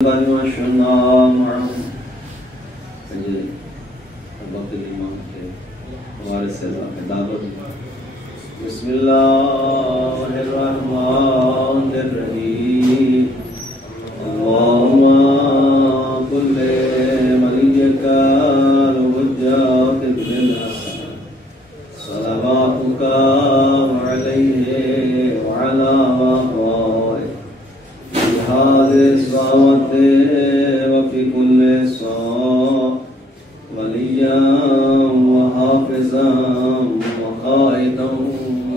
हमारे से दावत बिस्मिल्लाहिर्रहमानिर्रहीम अल्लाहुम्मा कुल्ले मलियका वज्जात बिल हसन सलावातुका अलैहि व अला आबाए बिहादिस वाते व फी कुल्ले सा वलिया व हाफिज़ा व क़ाइदा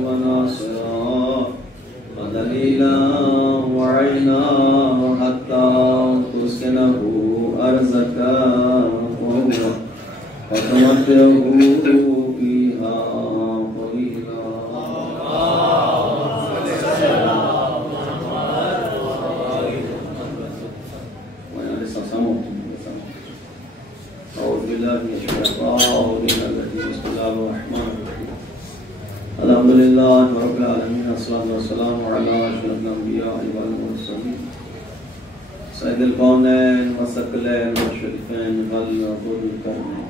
व नासिरा व दलीला व ऐना हत्ता तुस्किनहु अर्ज़का व तमत्तअहु फ़ीहा क़लीला। अल्हम्दुलिल्लाह रब्बिल आलमीन अस्सलातु वस्सलामु अला अशरफिल अंबिया वल मुरसलीन सय्यिदिल कौनैन व सकलैन व शरीफैन वल कौनैन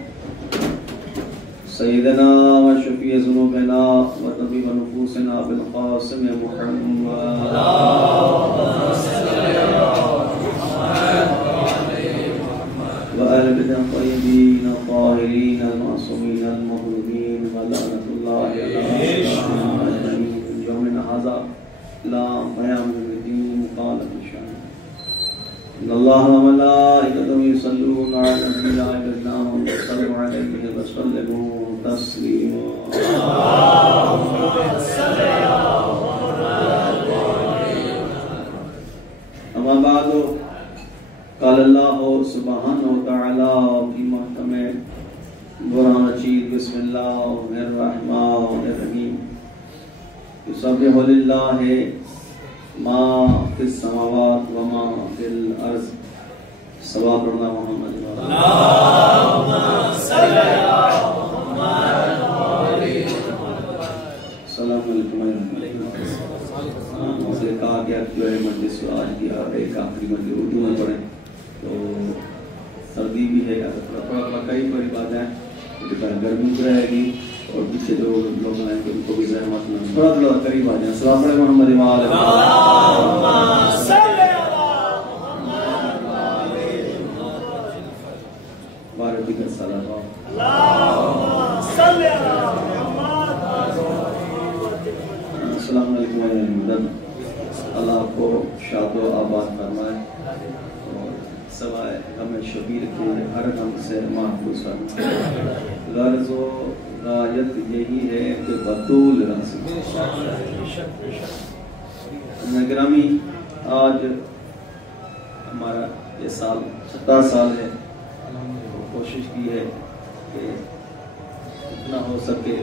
सय्यिदना व शफीअ ज़ुनूबिना व तबीब नुफूसिना बिल क़ासिम मुहम्मद अल्लाहुम्मा सल्लि अला व आलि बिदअ तय्यबीन ताहिरीन मासूमीन मुहम्मदीन व लअनतुल्लाहि अलैहि यौमिन हाज़ा ला बयान बिदीन क़ाल बिशान इन्नल्लाह व मलाइकतहु युसल्लूना अला नबी या अय्युहल्लज़ीना सल्लु अलैहि व सल्लिमू तस्लीमा। अल्लाहुम्मा सल्लि अला अम्मा बादु क़ाल अल्लाहु सुब्हानहु व तआला फी महकम कुरान मजीद बिस्मिल्लाहिर्रहमानिर्रहीम युसब्बिहु लिल्लाहि मा फिस समावात व मा फिल अर्ज़ सल्लल्लाहु अलैहि मुहम्मद अल्लाहुम्मा सल्लि अला मुहम्मद व आलि मुहम्मद। अस्सलामु अलैकुम। मुझे कहा गया जो है मजलिस आज की एक आखिरी मजलिस उर्दू में पढ़ें तो सर्दी भी है थोड़ा कई बड़ी बात है गर्मी भी रहेगी और पीछे जो लोग आएंगे उनको भी रहमत में थोड़ा करीब आ जाए। अस्सलाम वालेकुम मोहम्मद अल्लाह आपको शादो आबाद फरमाए और सवाए हमें शबीर के हर गम से महफूज फरमाए। गर्ज़ व गायत यही है कि बतूल ग्रामी आज हमारा ये साल 17 साल है। कोशिश की है कि जितना हो सके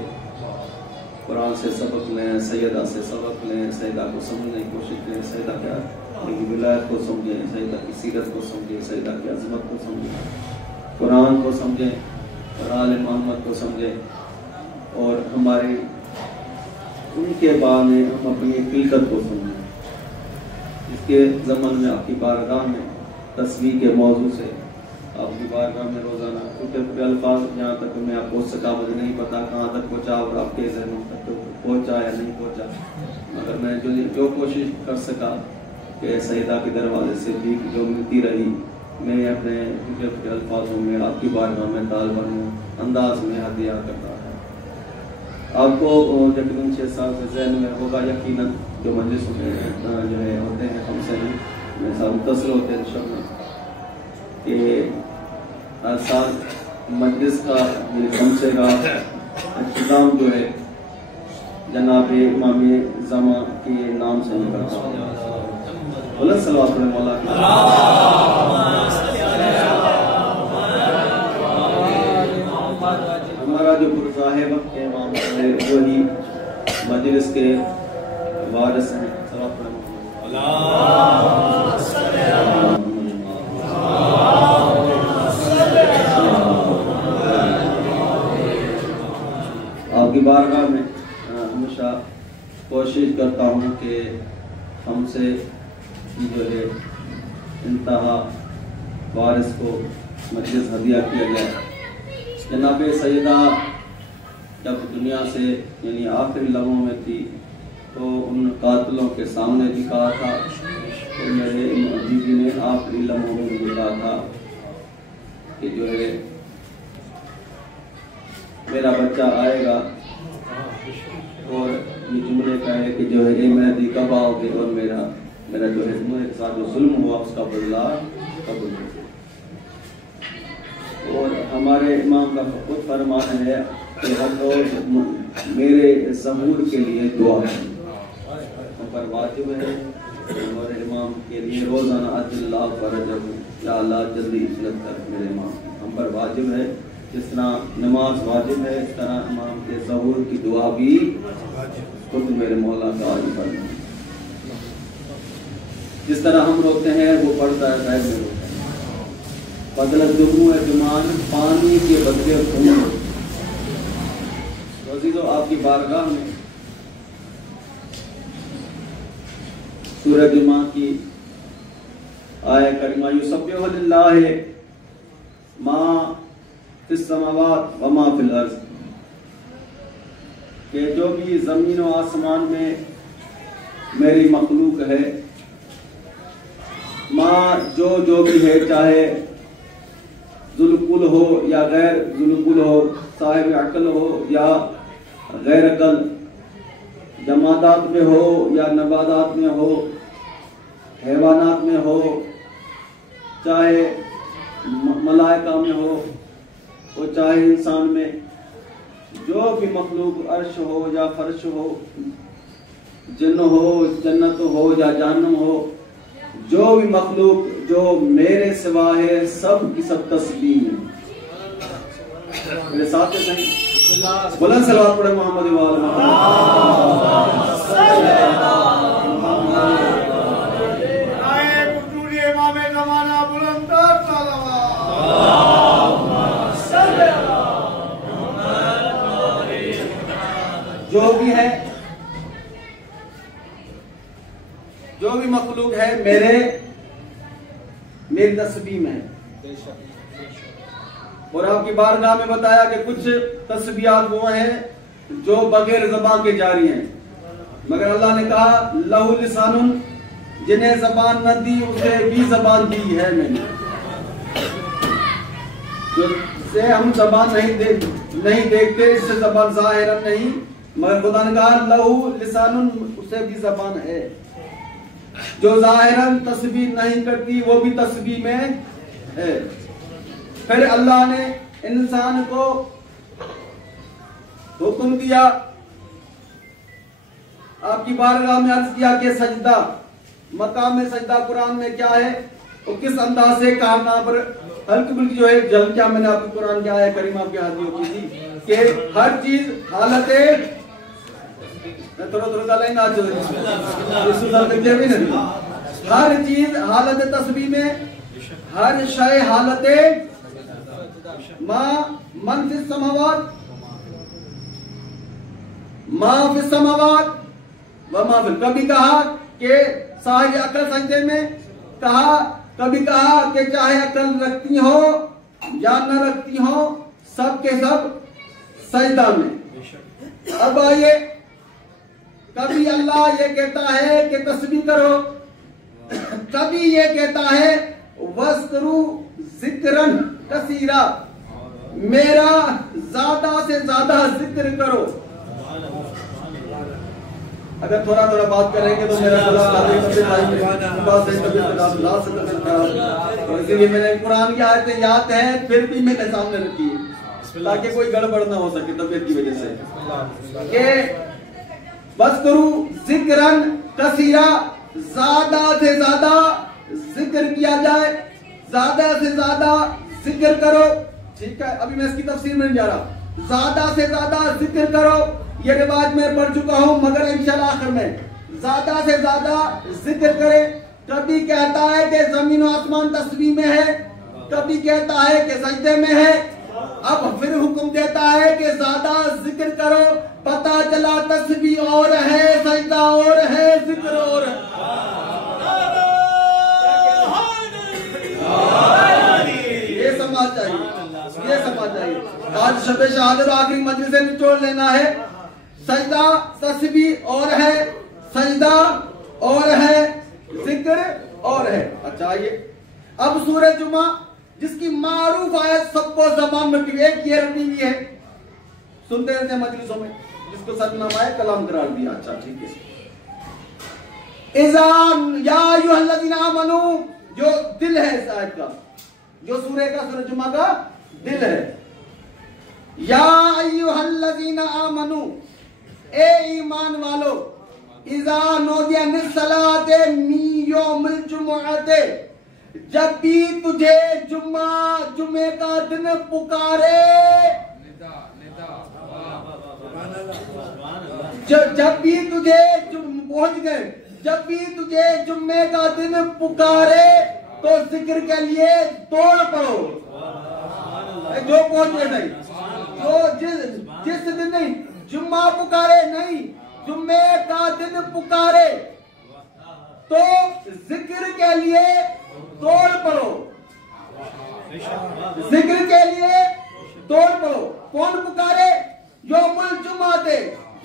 कुरान से सबक लें, सैयदा से सबक लें, सैयदा को समझने की कोशिश करें, सैयदा क्या की विलायत को समझें, सैयदा की सीरत को समझें, सैयदा की अज़मत को समझें, कुरान को समझें और आले मोहम्मद को समझें और हमारे उनके बाद में हम अपनी खिलकत को समझें। इसके ज़मन में आपकी बारगाह में तस्वीर के मौजू से आपकी बारगाह में रोज़ाना टूटे फूटे अल्फाज जहाँ तक मैं आप पहुँच सका मुझे नहीं पता कहाँ तक पहुँचा और आपके ज़हनों तक तो पहुँचा या नहीं पहुँचा, मगर मैं जो कोशिश कर सका कि सैयदा के दरवाजे से भी जो मिलती रही मैं अपने टूटे फूटे अल्फाजों में आपकी बारगाह में तालिबान अंदाज में हदिया करता है। आपको तकरीबन 6 साल से ज़हन में होगा यकीनन जो मजलिस में जो है होते हैं हमसे मेरे साथ मुतसिल होते हैं शब में कि हर साल मजलिस का ये हमसे का इख्तिताम जो है जनाब इमाम ज़मा के नाम से निकलता है। बुलंद सलवात पढ़ें मौला की। हमारा जो पुरज़ाहिब के इमाम है वही मजलिस के वारिस हैं। सलवात पढ़ें आपकी बारगाह में हमेशा कोशिश करता हूँ कि हमसे जो है इंतहा वारिस को मजलिस हदिया किया गया। जनाब सैयदा जब दुनिया से यानी आखिरी लम्हों में थी तो उन कातिलों के सामने भी कहा था कि मेरे बीवी ने आखिरी लम्हों में मुझे कहा था कि जो है मेरा बच्चा आएगा और ये जुमले का है कि जो है ए मेहदी कब आओगे और मेरा जो है तुम्हारे साथ जो जुल्म हुआ उसका बदला कबूल करो। और हमारे इमाम का खुद फरमान है कि हर रोज मेरे ज़हूर के लिए दुआ करें, हम पर वाजिब है। हमारे इमाम के लिए रोज़ाना अल्लाह फरज या अल्लाह जल्दी इज्जत कर मेरे इमाम हम पर वाजिब है। जिस तरह नमाज वाजिब है इस तरह इमाम के ज़हूर की दुआ भी खुद मेरे मौला का वाजिब है। जिस तरह हम रोते हैं वो पढ़ता है गैर में रोते हैं। बदल दुमू जुमान पानी के बदले खून। तो आपकी बारगाह में सूरह जुमा की आया करीमा युसब्बिहु लिल्लाहि मा फिस समावात व मा फिल अर्ज़ के जो भी जमीन और आसमान में मेरी मखलूक है, माँ जो भी है, चाहे जुल्कुल हो या गैर जुल्कुल हो, साहिब अकल हो या गैर अकल, जमादात में हो या नबादात में हो, हैवानात में हो, चाहे मलाइका में हो और चाहे इंसान में, जो भी मखलूक अर्श हो या फर्श हो, जिन्न हो, जन्नत हो या जहन्नम हो, जो भी मखलूक जो मेरे सिवा है सब की सब तस्बीह है। मेरे साथ है सही बुलंद सलवात पढ़े मोहम्मद वाले जो भी है, जो भी मखलूक है मेरी तस्बीह में है। और आपकी बारगाह में बताया कि कुछ तस्बीहात वो हैं जो बगैर ज़बान के जारी हैं, मगर अल्लाह ने कहा लहू लिसानुन, जिन्हें ज़बान न दी उसे भी ज़बान दी है मैंने। से हम ज़बान नहीं देखते, इससे ज़बान ज़ाहिरन नहीं, मगर खुदा ने कहा लहू लिसानुन, उसे भी ज़बान है। जो ज़ाहिरन तस्बीह नहीं करती वो भी तस्बीह में है। फिर अल्लाह ने इंसान को हुक्म दिया, आपकी बारगाह में अर्ज किया कि सजदा, मकाम में सजदा कुरान में क्या है और किस अंदाज से कहाँ पर हल्की फुल्की जो है जल क्या मैंने आपकी कुरान क्या है करीमा की हाजिर की थी कि हर चीज हालत हर चीज हालत तस्बीह में, हर शय हालत मन फिस समावात माँ फिस समावात व माँ फिल। कभी कहा कि साहिब अकल सजदे में, कभी कहा कि चाहे अकल रखती हो या न रखती हो सब के सब सजदा में। अब आइए, कभी अल्लाह ये कहता है कि तस्बीह करो, कभी ये कहता है वज़्कुरू ज़िक्रन कसीरा, मेरा ज्यादा से ज्यादा जिक्र करो। अगर थोड़ा थोड़ा बात करेंगे तो मेरा इसलिए मैंने कुरान की आयतें याद है फिर भी मैंने सामने रखी है ताकि कोई गड़बड़ ना हो सके तबीयत की वजह से। कि बस करूं जिक्रन कसीरा, ज्यादा से ज्यादा जिक्र किया जाए, ज्यादा से ज्यादा जिक्र करो। ठीक है, अभी मैं इसकी तफसीर में नहीं जा रहा। ज्यादा से ज्यादा जिक्र करो, ये रिवाज में पढ़ चुका हूं, मगर इंशाल्लाह आखिर में ज्यादा से ज्यादा जिक्र करे। कभी कहता है कि जमीन और आसमान तस्बीह में है, कभी कहता है कि सजदे में है, अब फिर हुक्म देता है कि ज्यादा जिक्र करो। पता चला तस्बीह और है, सजदा और है, जिक्र और है। समाज चाहिए, ये समाज चाहिए। आज शब शहादत आखिरी मजलिस से निचोड़ लेना है। सजदा तस्बीह और है, सजदा और है, जिक्र और है। अच्छा ये अब सूरह जुमा जिसकी मारूफ आयत सबको जबान में एक ये रटी हुई है, सुनते रहते हैं मजलिसों में, जिसको सदनामा है कलाम करार दिया। अच्छा ठीक है। इज़ान या अय्युहल्लज़ीना आमनू, जो दिल है इस आयत का, जो सूरह का सूरह जुमा का दिल है। या अय्युहल्लज़ीना आमनू, ए ईमान वालो, इज़ा नूदिया लिस्सलाते मिन यौमिल जुमुअते, जब भी तुझे जुम्मे का दिन पुकारे, जब भी तुझे पहुंच गए, जब भी तुझे जुम्मे का दिन पुकारे तो जिक्र के लिए दौड़ पड़ो। जो पहुंच गए नहीं, जो जिस दिन नहीं जुम्मा पुकारे, नहीं जुम्मे का दिन पुकारे तो जिक्र के लिए दौड़ पड़ो, जिक्र के लिए दौड़ पड़ो। कौन पुकारे? यौमुल जुमाते,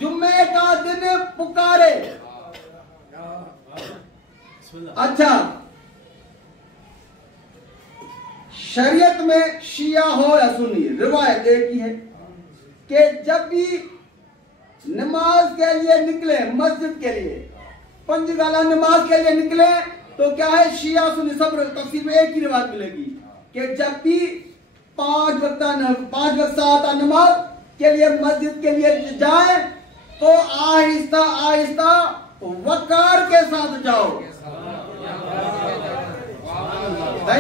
जुम्मे का दिन पुकारे। अच्छा, शरीयत में शिया हो या सुन्नी, रिवायत एक ही है कि जब भी नमाज के लिए निकले, मस्जिद के लिए, पंजगाला नमाज के लिए निकले तो क्या है, शिया सुन्नी सब तफसीर में एक ही रिवायत मिलेगी कि जब भी पांच वक्त नमाज के लिए मस्जिद के लिए जाए तो आहिस्ता आहिस्ता वकार के साथ जाओ।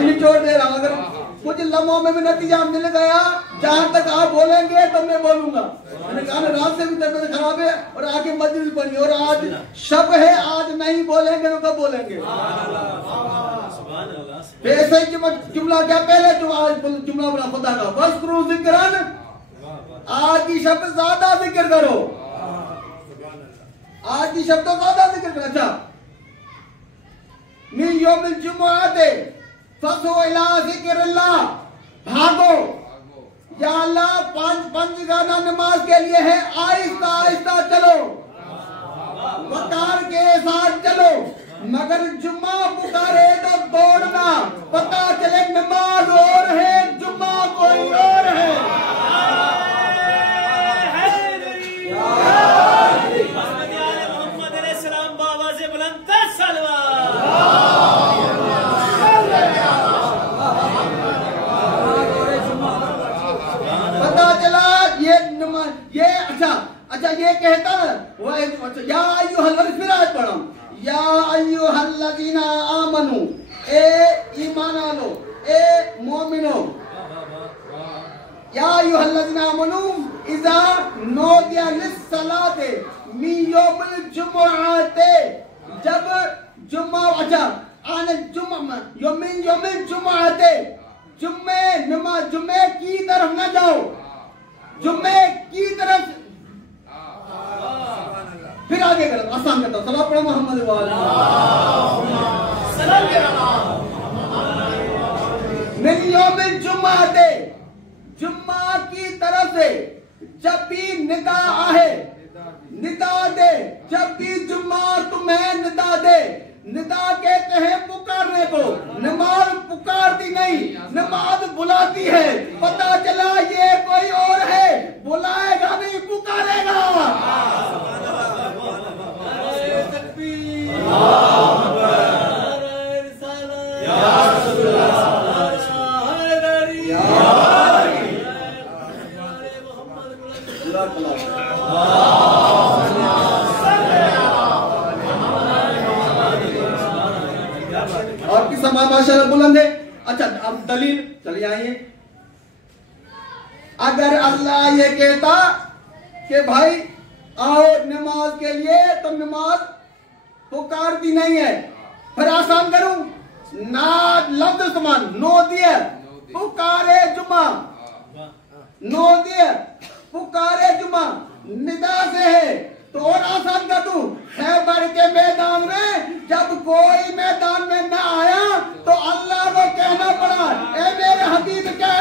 निचोड़ दे रहा हूं, अगर कुछ लम्हों में भी नतीजा मिल गया, जहां तक आप बोलेंगे तो मैं बोलूंगा। मैंने कहा रात से भी तबीयत खराब है और आगे मस्जिद बनी और आज शब है, आज नहीं बोलेंगे तो कब बोलेंगे? ऐसा ही जुमला क्या पहले जुमला बना खुदा का, बस करो जिक्र, आज की शब ज्यादा जिक्र करो, आज की शब्दों ज्यादा जिक्र करो। अच्छा, मिन यौमिल जुमुअते फसो इला जिक्रिल्लाह, भागो या अल्लाह पंजगाना नमाज के लिए है, आहिस्ता आहिस्ता चलो, वकार के साथ चलो, मगर जुम्मा पुकारे तो दौड़ना, पता चले नमाज और है जुम्मा कोई और है। अच्छा ये कहता वो या अय्युहल्लज़ीना पढ़ो, या अय्युहल्लज़ीना आमनू, ए ईमान वालो, ए मोमिनो, या अय्युहल्लज़ीना आमनू इज़ा नूदिया लिस्सलाते मिन यौमिल जुमुअते, जब जुम्मा, अच्छा आने जुम्मा यौमिल जुमुअते, जुम्मे की तरफ न जाओ, जुम्मे की तरफ, फिर आगे करो, आसान करता हूं, सलाम पढ़ो मोहम्मद वाले मिन यौमिल जुम्माते, जुम्मा की तरफ से जब भी निदा आए, निदा दे, जब भी जुम्मा तुम्हें निदा दे, निदा कहते हैं पुकारने को, नमाज पुकारती नहीं, नमाज बुलाती है। पता चला ये कोई और है, बुलाएगा नहीं पुकारेगा। आपकी समा माशाअल्लाह बुलंद है। अच्छा अब दलील चलिए आइए, अगर अल्लाह ये कहता कि भाई आओ नमाज के लिए तो नमाज पुकारती नहीं है, फिर आसान करूं ना, लफ्ज समान, नो दिया पुकारे जुमा, नो दिया पुकारे जुमा, निदा से है तो और आसान कर दूं, खैबर के मैदान में जब कोई मैदान में ना आया तो अल्लाह को कहना पड़ा, ए मेरे हबीब कह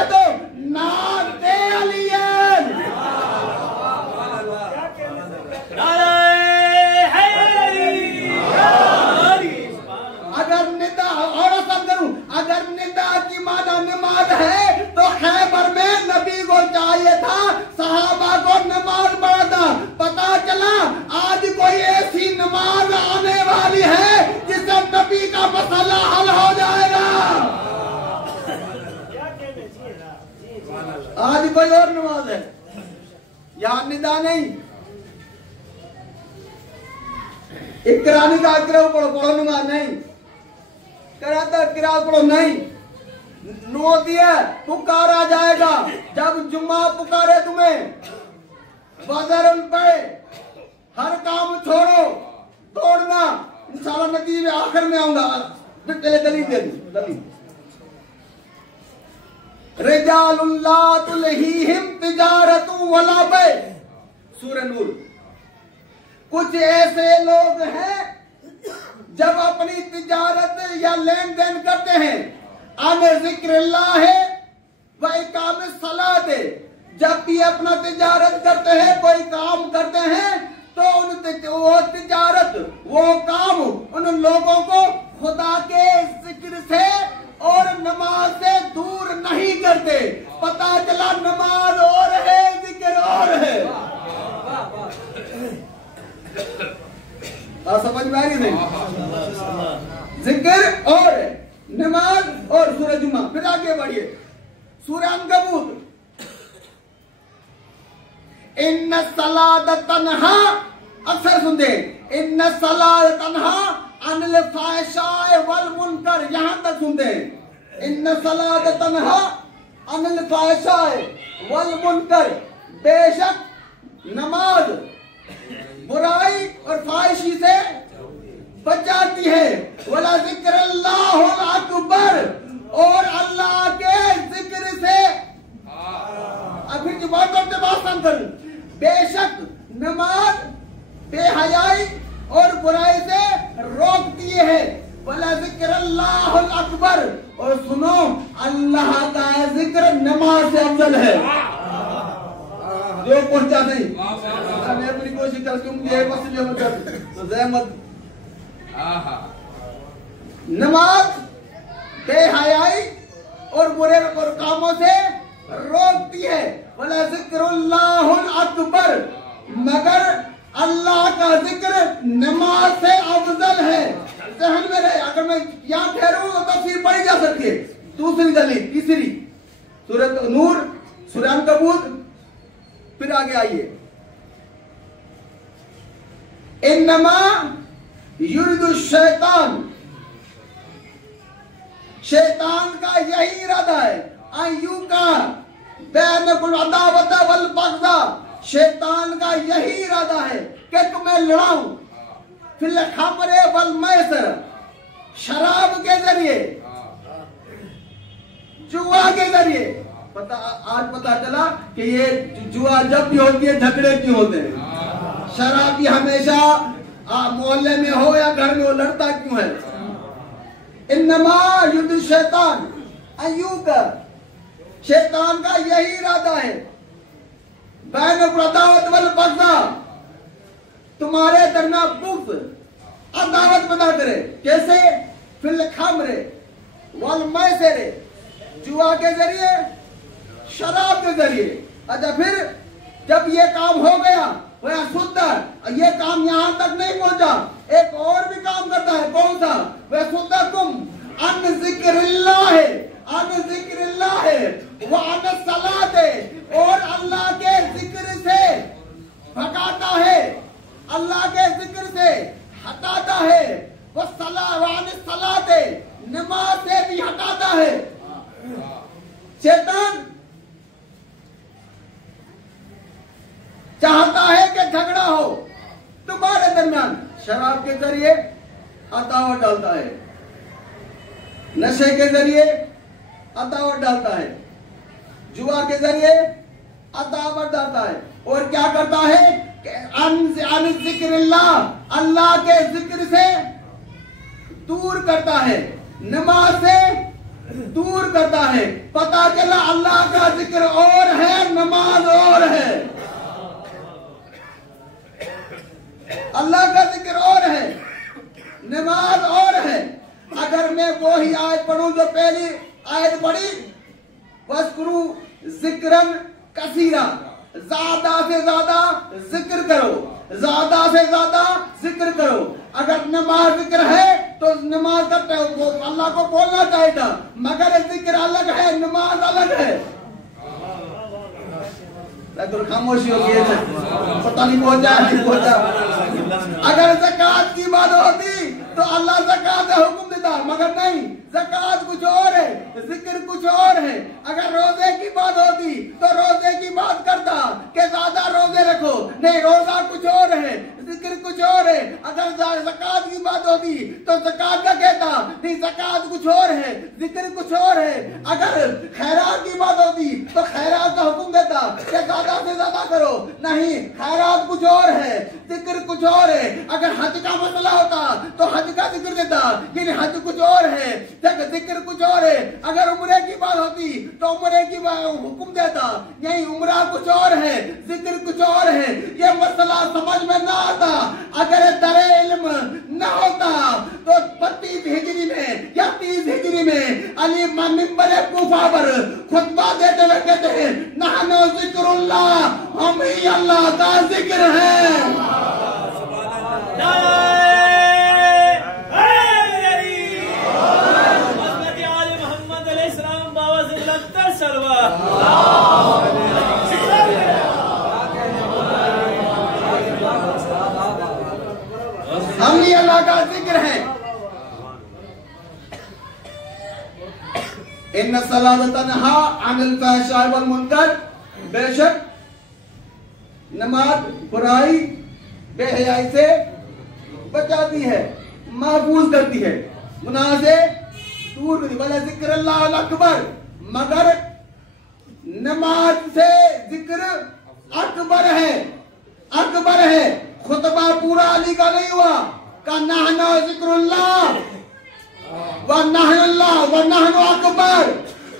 है तो खैबर में नबी को चाहिए था सहाबा को नमाज पढ़ना। पता चला आज कोई ऐसी नमाज आने वाली है जिससे नबी का मसला हल हो जाएगा। आज कोई और नमाज है, यहाँ निदा नहीं। इकरानी का इकरा पढ़ो, पढ़ो नमाज नहीं कराता, किरा पढ़ो नहीं। नो दिया पुकारा जाएगा, जब जुम्मा पुकारे तुम्हें बाजार पे हर काम छोड़ो दौड़ना। इंशाल्लाह नतीजे आखिर में आऊंगा। पहले दलील दे दी, दलील रिजालुल्ला तुलहीहिम तिजारतु वला बै, सूरह नूर। कुछ ऐसे लोग हैं जब अपनी तिजारत या लेन देन करते हैं आने जिक्रिल्लाह है व इकाम सलात, जब भी अपना तिजारत करते हैं कोई काम करते हैं तो वो तिजारत वो काम उन लोगों को खुदा के जिक्र से और नमाज से दूर नहीं करते। पता चला नमाज और है जिक्र और है। समझ में आ रही नहीं? जिक्र और है, नमाज और सूरह जुम्मा। फिर आगे बढ़िए सूरह अनकबूत। इन्ना सलात तन्हा, अक्सर सुनते इन्ना सलात तन्हा अनिल फाहिशाए वल मुनकर, यहां तक सुनते हैं इन्ना सलात तन्हा अनिल फाहिशाए वल मुनकर। बेशक नमाज बुराई और फाहिशी से बचाती है। वला जिक्रुल्लाह अकबर, और अल्लाह के जिक्र से फिर बात करते बात करूं। बेशक नमाज बेहयाई और बुराई से रोकती है। वला जिक्रुल्लाह अकबर, और सुनो अल्लाह का जिक्र नमाज से अफजल है। जो पहुंचा नहीं मैं अपनी कोशिश करके मुझे मत। नमाज बेहयाई और बुरे कामों से रोकती है। वला जिक्रुल्लाह अकबर, मगर अल्लाह का जिक्र नमाज से अफजल है। ज़हन में रहे, अगर मैं यहाँ ठहरूं तो तफसीर पढ़ी जा सकती है। दूसरी दलील, तीसरी सूरह नूर, सूरह अनकबूत। फिर आगे आइए, इन्नमा युरिदु शैतान, शैतान का यही इरादा है आयु का बैनकुल अदावत वल बग़ज़ा, शैतान का यही इरादा है कि तुम्हें लड़ाऊं फिल खमरे वल मैसर, शराब के जरिए, जुआ के जरिए। आज पता चला कि ये जुआ जब भी होती है झगड़े क्यों होते हैं। शराबी हमेशा मोहल्ले में हो या घर में हो लड़ता क्यों है। इन्नमा युद्ध शैतान अय्यूका, शैतान का यही इरादा है बैनुल अदावत वल बग़ज़ा, तुम्हारे दरमियान बुग़्ज़ अदावत पैदा करे। कैसे? फिल खमरे वल मैसरे, जुआ के जरिए, शराब के जरिए। अच्छा, फिर जब ये काम हो गया वह सुद्दा, ये काम यहां तक नहीं पहुंचा, एक और भी काम करता है। कौन सा? वह सुद्दा तुम अन जिक्रिल्लाह है, अन जिक्रिल्लाह है वह अन सलात है, और अल्लाह के जिक्र से भगाता है, अल्लाह के जिक्र से हटाता है। वह सलात है, नमाज से भी हटाता है। शैतान चाहता है कि झगड़ा हो तुम्हारे दरमियान, शराब के जरिए अदावत डालता है, नशे के जरिए अदावत डालता है, जुआ के जरिए अदावत डालता है। और क्या करता है कि अन जिक्रिल्लाह, अल्लाह के जिक्र से दूर करता है, नमाज से दूर करता है। पता चला अल्लाह का जिक्र और है, नमाज और है। अल्लाह का जिक्र और है, नमाज और है। अगर मैं वो ही आयत पढ़ूं जो पहली आयत पढ़ी, वस्कुरु जिक्रन कसीरा, ज्यादा से ज्यादा जिक्र करो, ज्यादा से ज्यादा जिक्र करो। अगर नमाज जिक्र है तो नमाज करते हो वो अल्लाह को बोलना चाहिए, मगर जिक्र अलग है, नमाज अलग है। तो खामोशी हो गई है, पता नहीं पहुंचा नहीं पहुंचा। अगर ज़कात की बात होती तो अल्लाह ज़कात का हुक्म देता, मगर नहीं, ज़कात कुछ और है, जिक्र कुछ और है। अगर रोजे की बात होती तो रोजे की बात करता कि ज्यादा रोजे रखो, नहीं, रोजा कुछ और है, जिक्र कुछ और है। अगर ज़कात की बात होती तो ज़कात का कहता, नहीं, ज़कात कुछ और है, जिक्र कुछ और है। अगर खैरात की बात होती तो खैरात का हुक्म देता कि ज्यादा से ज्यादा करो, नहीं, खैरात कुछ और है, जिक्र कुछ और है। अगर हज का मसला होता तो हज का जिक्र देता, कि हज कुछ और है, जिक्र कुछ और है। अगर उम्रे की बात होती तो उम्रे की हुक्म देता, नहीं, उम्रा कुछ और है, जिक्र कुछ और है। ये मसला समझ में ना आता। अगर दरे इल्म न होता तो 32 हिजरी में या 30 हिजरी में अली मिंबर कूफा पर खुतबा देते हुए कहते हैं, नहनु जिक्रुल्लाह, हम ही अल्लाह का जिक्र है। हम ही अल्लाह का जिक्र है। इन्ना सलात तन्हा अनिल फहशाई वल मुनकर, बेशक नमाज बुराई बेहयाई से बचाती है, महफूज करती है, गुनाह से दूर करती है। वाला जिक्र अल्लाह अकबर, मगर नमाज से जिक्र अकबर है, अकबर है। खुतबा पूरा अली का नहीं हुआ, का नहनु जिक्रुल्लाह व नहनुल्लाह व नहनु अकबर,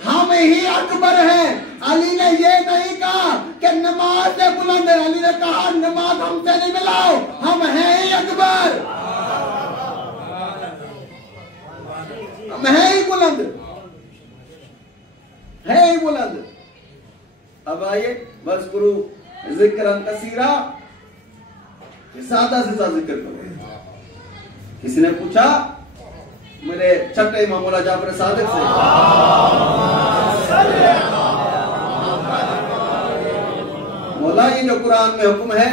हम ही अकबर हैं। अली ने ये नहीं कहा कि नमाज से बुलंद है, अली ने कहा नमाज हमसे नहीं मिलाओ, हम हैं ही अकबर, हम हैं ही बुलंद, है ही बुलंद। अब आइए, बस गुरु जिक्रन कसीरा, ज्यादा से ज्यादा जिक्र करो। किसी ने पूछा मेरे छठे इमाम मौला जाफर सादिक से, मौला ये जो कुरान में हुक्म है,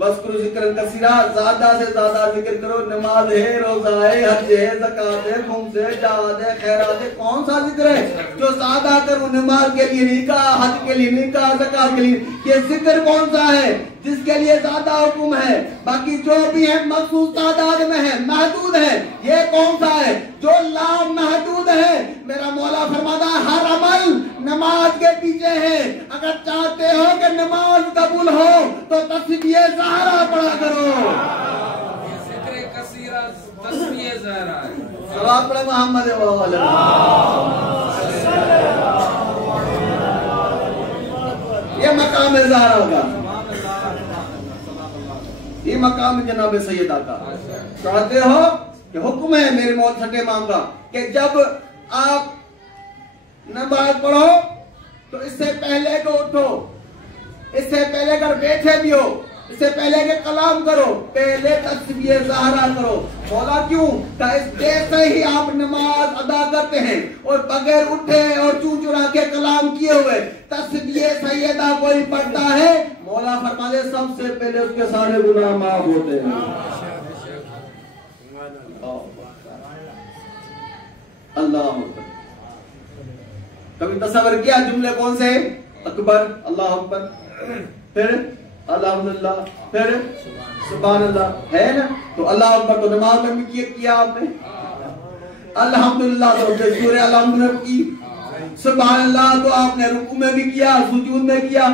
बस करो जिक्र कसीरा, ज्यादा से ज्यादा जिक्र करो। नमाज है, रोजा है, हज है, ज़कात है, खुम्स है, जहाद है, खैरात है, कौन सा जिक्र है जो ज्यादा करो? नमाज के लिए नहीं कहा, हज के लिए नहीं कहा, ज़कात के लिए। ये जिक्र कौन सा है जिसके लिए ज्यादा हुक्म है? बाकी जो भी है मखसूस तादाद में है, महदूद है। ये कौन सा है जो ला महदूद है? मेरा मौला फरमाता है हर अमल नमाज के पीछे है। अगर चाहते हो कि नमाज कबूल हो तो तस्बीह ज़हरा पढ़ा करो। जिक्र कसीरा, तस्बीह ज़हरा। सलात पढ़े मोहम्मद ये मकाम ज़हरा होगा, ये मकाम जनाब सैयदा का। चाहते हो कि हुक्म है मेरे मौत छठे इमाम का कि जब आप नमाज पढ़ो तो इससे पहले को उठो, इससे पहले अगर बैठे भी हो, इससे पहले के कलाम करो, पहले तस्बीह ज़हरा करो। बोला क्यों? जैसे ही आप नमाज अदा करते हैं और बगैर उठे और चू चुरा के कलाम किए हुए तस्बीह सैयदा कोई पढ़ता है, मौला फरमाते सबसे पहले उसके सारे गुनाह माफ होते हैं। अल्लाह कभी तस्वर किया जुमले कौन से? अकबर, अल्लाह अकबर, फिर अल्हम्दुलिल्लाह, फिर सुभान अल्लाह, है ना? तो अल्लाह अकबर तो नमाज में भी किया आपने, अल्हम्दुलिल्लाह तो सूरह अल्हम्दुलिल्लाह की, सुभान अल्लाह तो आपने रुकू में भी किया, सुजूद में किया।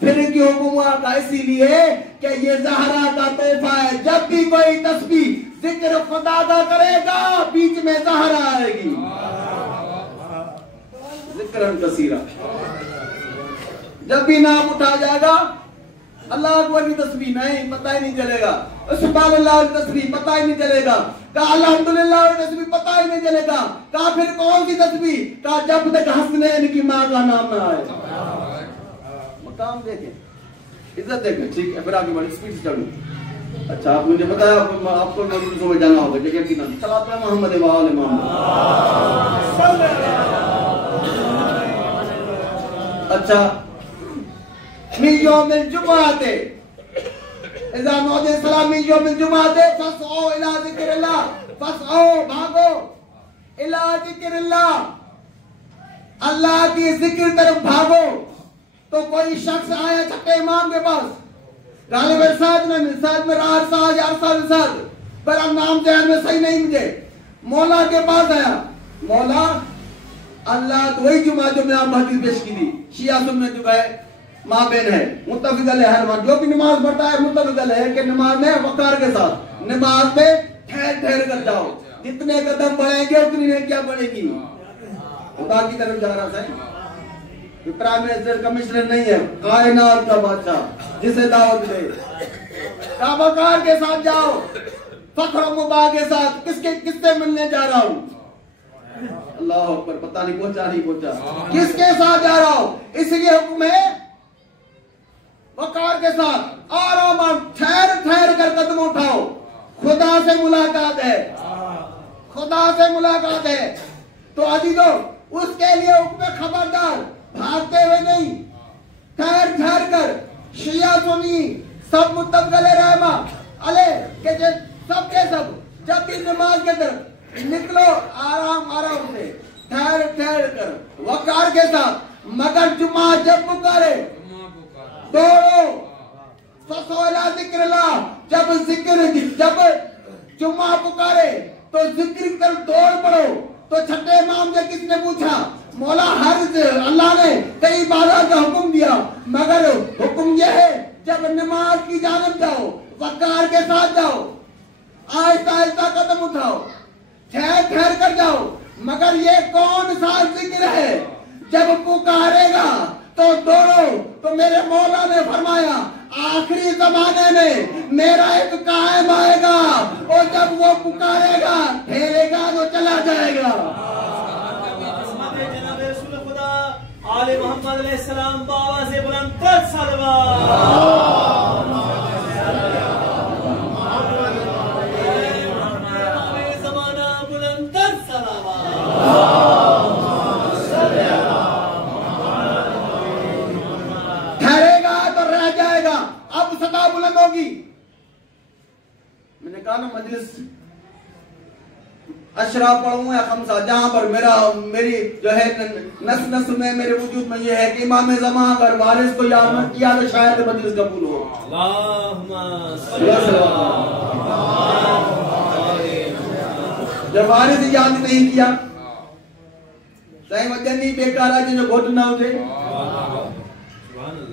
फिर क्यों हुआ था? इसीलिए कि ये ज़हरा का तोहफा है। जब भी कोई तस्बीह जिक्र खुदा का करेगा बीच में ज़हरा आएगी, जिक्रन कसीरा। जब भी नाम उठा जाएगा अल्लाह अकबर की तस्बीह नहीं, पता ही नहीं चलेगा। सुभान अल्लाह की तस्बीह पता ही नहीं चलेगा। कहा अल्हम्दुलिल्लाह की तस्बीह पता ही नहीं चलेगा। कहा फिर कौन सी तस्बीह? कहा जब तक हसनैन की माँ का नाम ना आए। मकाम देखें, इज्जत देखें। ठीक है, फिर आगे बढ़े, स्पीड से चलूं। अच्छा, आप मुझे बताया आपको मजलिसों में जाना होगा, जगह की नाम सलात मोहम्मद व आले मोहम्मद। अच्छा, मिन यौमिल जुमुआते इज़ा नूदिया सलाम मिन यौमिल जुमुआते फसऔ इला ज़िक्रिल्लाह, फसऔ भागो इला ज़िक्रिल्लाह, अल्लाह की जिक्र तरफ भागो। तो कोई शख्स आया छठे इमाम के पास, गालिब इरसाद में अरसाद पर अब नाम जहर में सही नहीं मुझे। मौला के पास आया, मौला अल्लाह तो वही जुमा जो मैं आप हदीस पेश की थी, शिया सुन्नत जो है माँ बहन है, मुत्तफिकल है। हर जो भी नमाज पढ़ता है मुत्तफिकल है कि नमाज में वकार के साथ, नमाज में ठहर ठहर कर जाओ। जितने कदम बढ़ेंगे उतनी क्या बढ़ेगी। खुदा की तरफ जा रहा है, प्राइम मिनिस्टर कमिश्नर नहीं है, कायनात का बादशाह जिसे दावत दे। वकार के साथ जाओ, फख्र मुबा के साथ। किससे मिलने जा रहा हूँ? अल्लाह अकबर, पता नहीं पहुंचा किसके साथ जा रहा हूं। इसलिए हुक्म है वकार के साथ, आराम ठहर ठहर कर कदम उठाओ। खुदा से मुलाकात है, खुदा से मुलाकात है। तो अजीजों, उसके लिए हुक्म खबरदार, भागते हुए नहीं, ठहर ठहर कर। शिया सुन्नी सब मुत्तफ़िक़ रहमा अले के सब के सब जब भी नमाज के तरफ निकलो आराम आराम से, ठहर ठहर कर, वकार के साथ। मगर जुमा जब पुकारे दौड़ो, फसौला ज़िक्रिल्लाह, जब जुमा पुकारे तो जिक्र की तरफ दौड़ पड़ो। तो छठे इमाम से किसने पूछा? मौला अल्लाह ने कई बार का हुक्म दिया, मगर हुक्म यह है जब नमाज की जानिब जाओ वकार के साथ जाओ, आहिस्ता आहिस्ता कदम उठाओ, ठहर ठहर कर जाओ। मगर ये कौन सा जिक्र है? जब पुकारेगा तो दौड़ो। तो मेरे मौला ने फरमाया आखिरी जमाने में मेरा एक कायम आएगा, और जब वो पुकारेगा ठहरेगा तो चला जाएगा। आले मोहम्मद अलैहिस्सलाम बाबा से बुलंद कर सलवात। ज़माना बुलंद कर सलवात। ठहरेगा तो रह जाएगा। अब सदा बुलंद होगी। मैंने कहा ना, मजलिस अशरा पढ़ूं या खमसा, जहां पर मेरी जो है नस नस में मेरे वजूद में ये है कि इमाम ज़मा अगर वारिस को याद न किया तो शायद मजलिस कबूल हो। जब वारिस याद नहीं किया, सही वजनी बेकार है जो घोट ना उठे।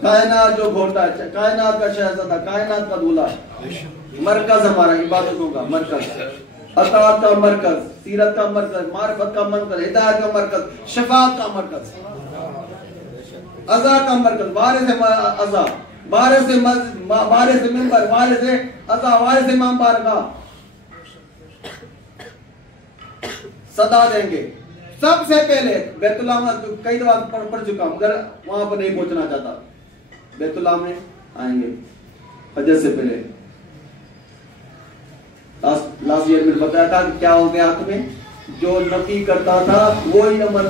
कायनात जो घोटा है, कायनात का शहजादा, कायनात का दूल्हा, मरकज हमारा इबादतों का मरकज, अताअत का मरकज, सीरत का मरकज, मारिफत का मरकज, हिदायत का मरकज, शफाअत का मरकज, अज़ा का मरकज, वारिस अज़ा, वारिस मिंबर, वारिस अज़ा, वारिस इमाम बारगाह। सदा देंगे। सबसे पहले बैतुल्लाह में कई दफा पढ़ चुका हूं, अगर वहां पर नहीं पहुंचना चाहता, बैतुल्लाह में आएंगे फजर से पहले। लास्ट ईयर में बताया था कि क्या हो गया हाथ में, जो नबी करता था वही अमल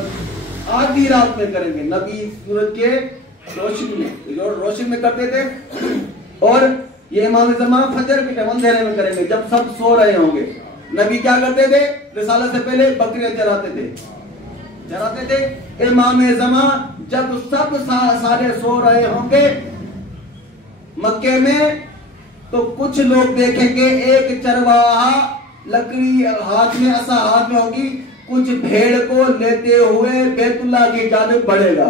आधी रात में करेंगे। नबी सूरज के रोशनी में करते थे, और ये इमाम ज़मा फजर के टाइम अंधेरे में करेंगे जब सब सो रहे होंगे। नबी क्या करते थे? रिसालत से पहले बकरियां चराते थे। इमाम ज़मा जब सब सारे सो रहे होंगे मक्के में, तो कुछ लोग देखेंगे एक चरवाहा लकड़ी हाथ में, असा हाथ में होगी, कुछ भेड़ को लेते हुए बैतुल्लाह की जानिब बढ़ेगा।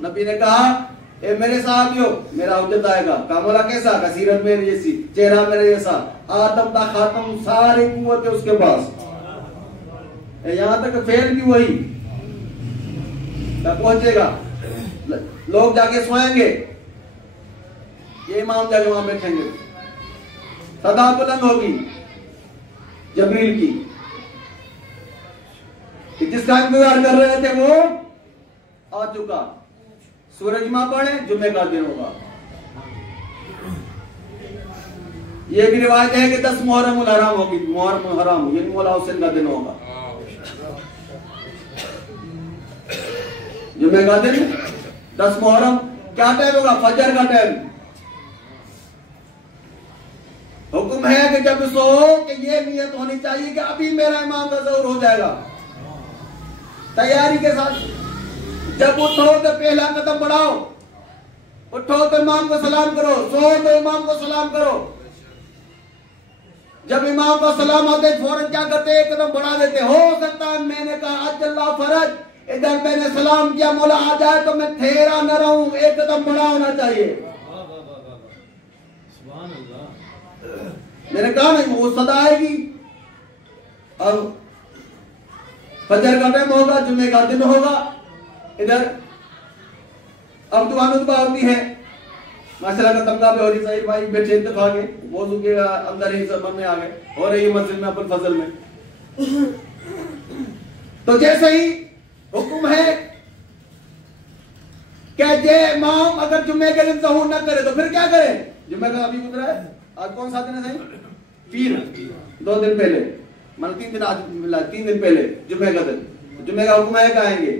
नबी ने कहा ए मेरे साहबियों, मेरा उजत आएगा। कामला कैसा? कसीरत मेरे जैसी, चेहरा मेरे जैसा, आदम का खातम, सारी कुव्वत उसके पास, यहाँ तक फेल भी वही पहुंचेगा। लोग जाके सोएंगे, ये इमाम जाके वहां बैठेंगे, सदा बुलंद होगी जबरील की, कि जिसका इंतजार कर रहे थे वो आ चुका। सूरज माह पड़े, जुम्मे का दिन होगा। ये भी रिवायत है कि 10 मुहर्रम उल हराम होगी, मुहर्रम उल हराम ये मौला हुसैन का दिन होगा, जुम्मे का दिन 10 मुहर्रम। क्या टाइम होगा? फजर का टाइम। हुक्म है कि जब सो कि ये नियत होनी चाहिए कि अभी मेरा इमाम का ज़ोर हो जाएगा, तैयारी के साथ। जब उठो तो पहला कदम बढ़ाओ, उठो तो इमाम को सलाम करो, सो तो इमाम को सलाम करो। जब इमाम को सलाम आते फौरन क्या करते? एक कदम बढ़ा देते। हो सकता है मैंने कहा अल्लाह फरज, इधर मैंने सलाम किया, मौला आ जाए तो मैं ठहरा न रहूं, एक कदम बड़ा होना चाहिए। मैंने कहा नहीं, वो सदा आएगी। अब फजर का टाइम होगा, जुम्मे का दिन होगा, इधर अब दुआ नुतबा होती है, माशाल्लाह का तबका भी हो रही। सही भाई बैठे इत्तेफाक है, मौजू के अंदर ही सब में आ गए, हो रही है मस्जिद में अपन फजल में। तो जैसे ही हुक्म है क्या जे इमाम अगर जुम्मे के दिन सहूर न करे तो फिर क्या करे? जुम्मे का अभी गुजरा है, आज कौन सा दिन है? सही पीर, 2 दिन पहले, मतलब 3 दिन, आज 3 दिन पहले जुम्मे का दिन। जुम्मे का हुक्म है कि आएंगे,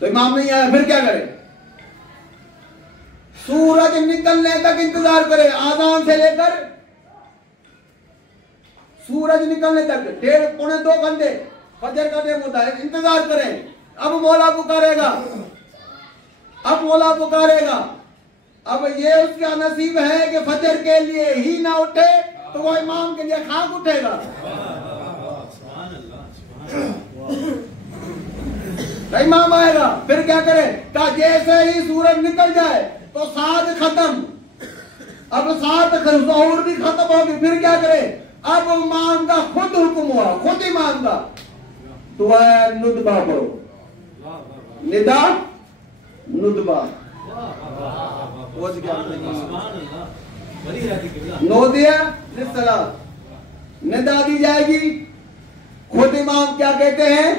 तो इमाम नहीं आया, फिर क्या करे? सूरज निकलने तक इंतजार करे, आजान से लेकर सूरज निकलने तक 1.5 पौने 2 घंटे फजर का टाइम होता है, इंतजार करें। अब मौला पुकारेगा, अब मौला पुकारेगा। अब ये उसका नसीब है कि फजर के लिए ही ना उठे तो वो इमाम के लिए खाक उठेगा। इमाम आएगा, फिर क्या करे? कहा जैसे ही सूरज निकल जाए तो साथ खत्म। अब साथ ज़ोहर भी खत्म होगी, फिर क्या करे? अब इमाम का खुद हुक्म हुआ, खुद इमाम का दुआ नुतबा पढ़ो, निदा नुतबा। नोदिया निदा दी जाएगी। खुद इमाम क्या कहते हैं?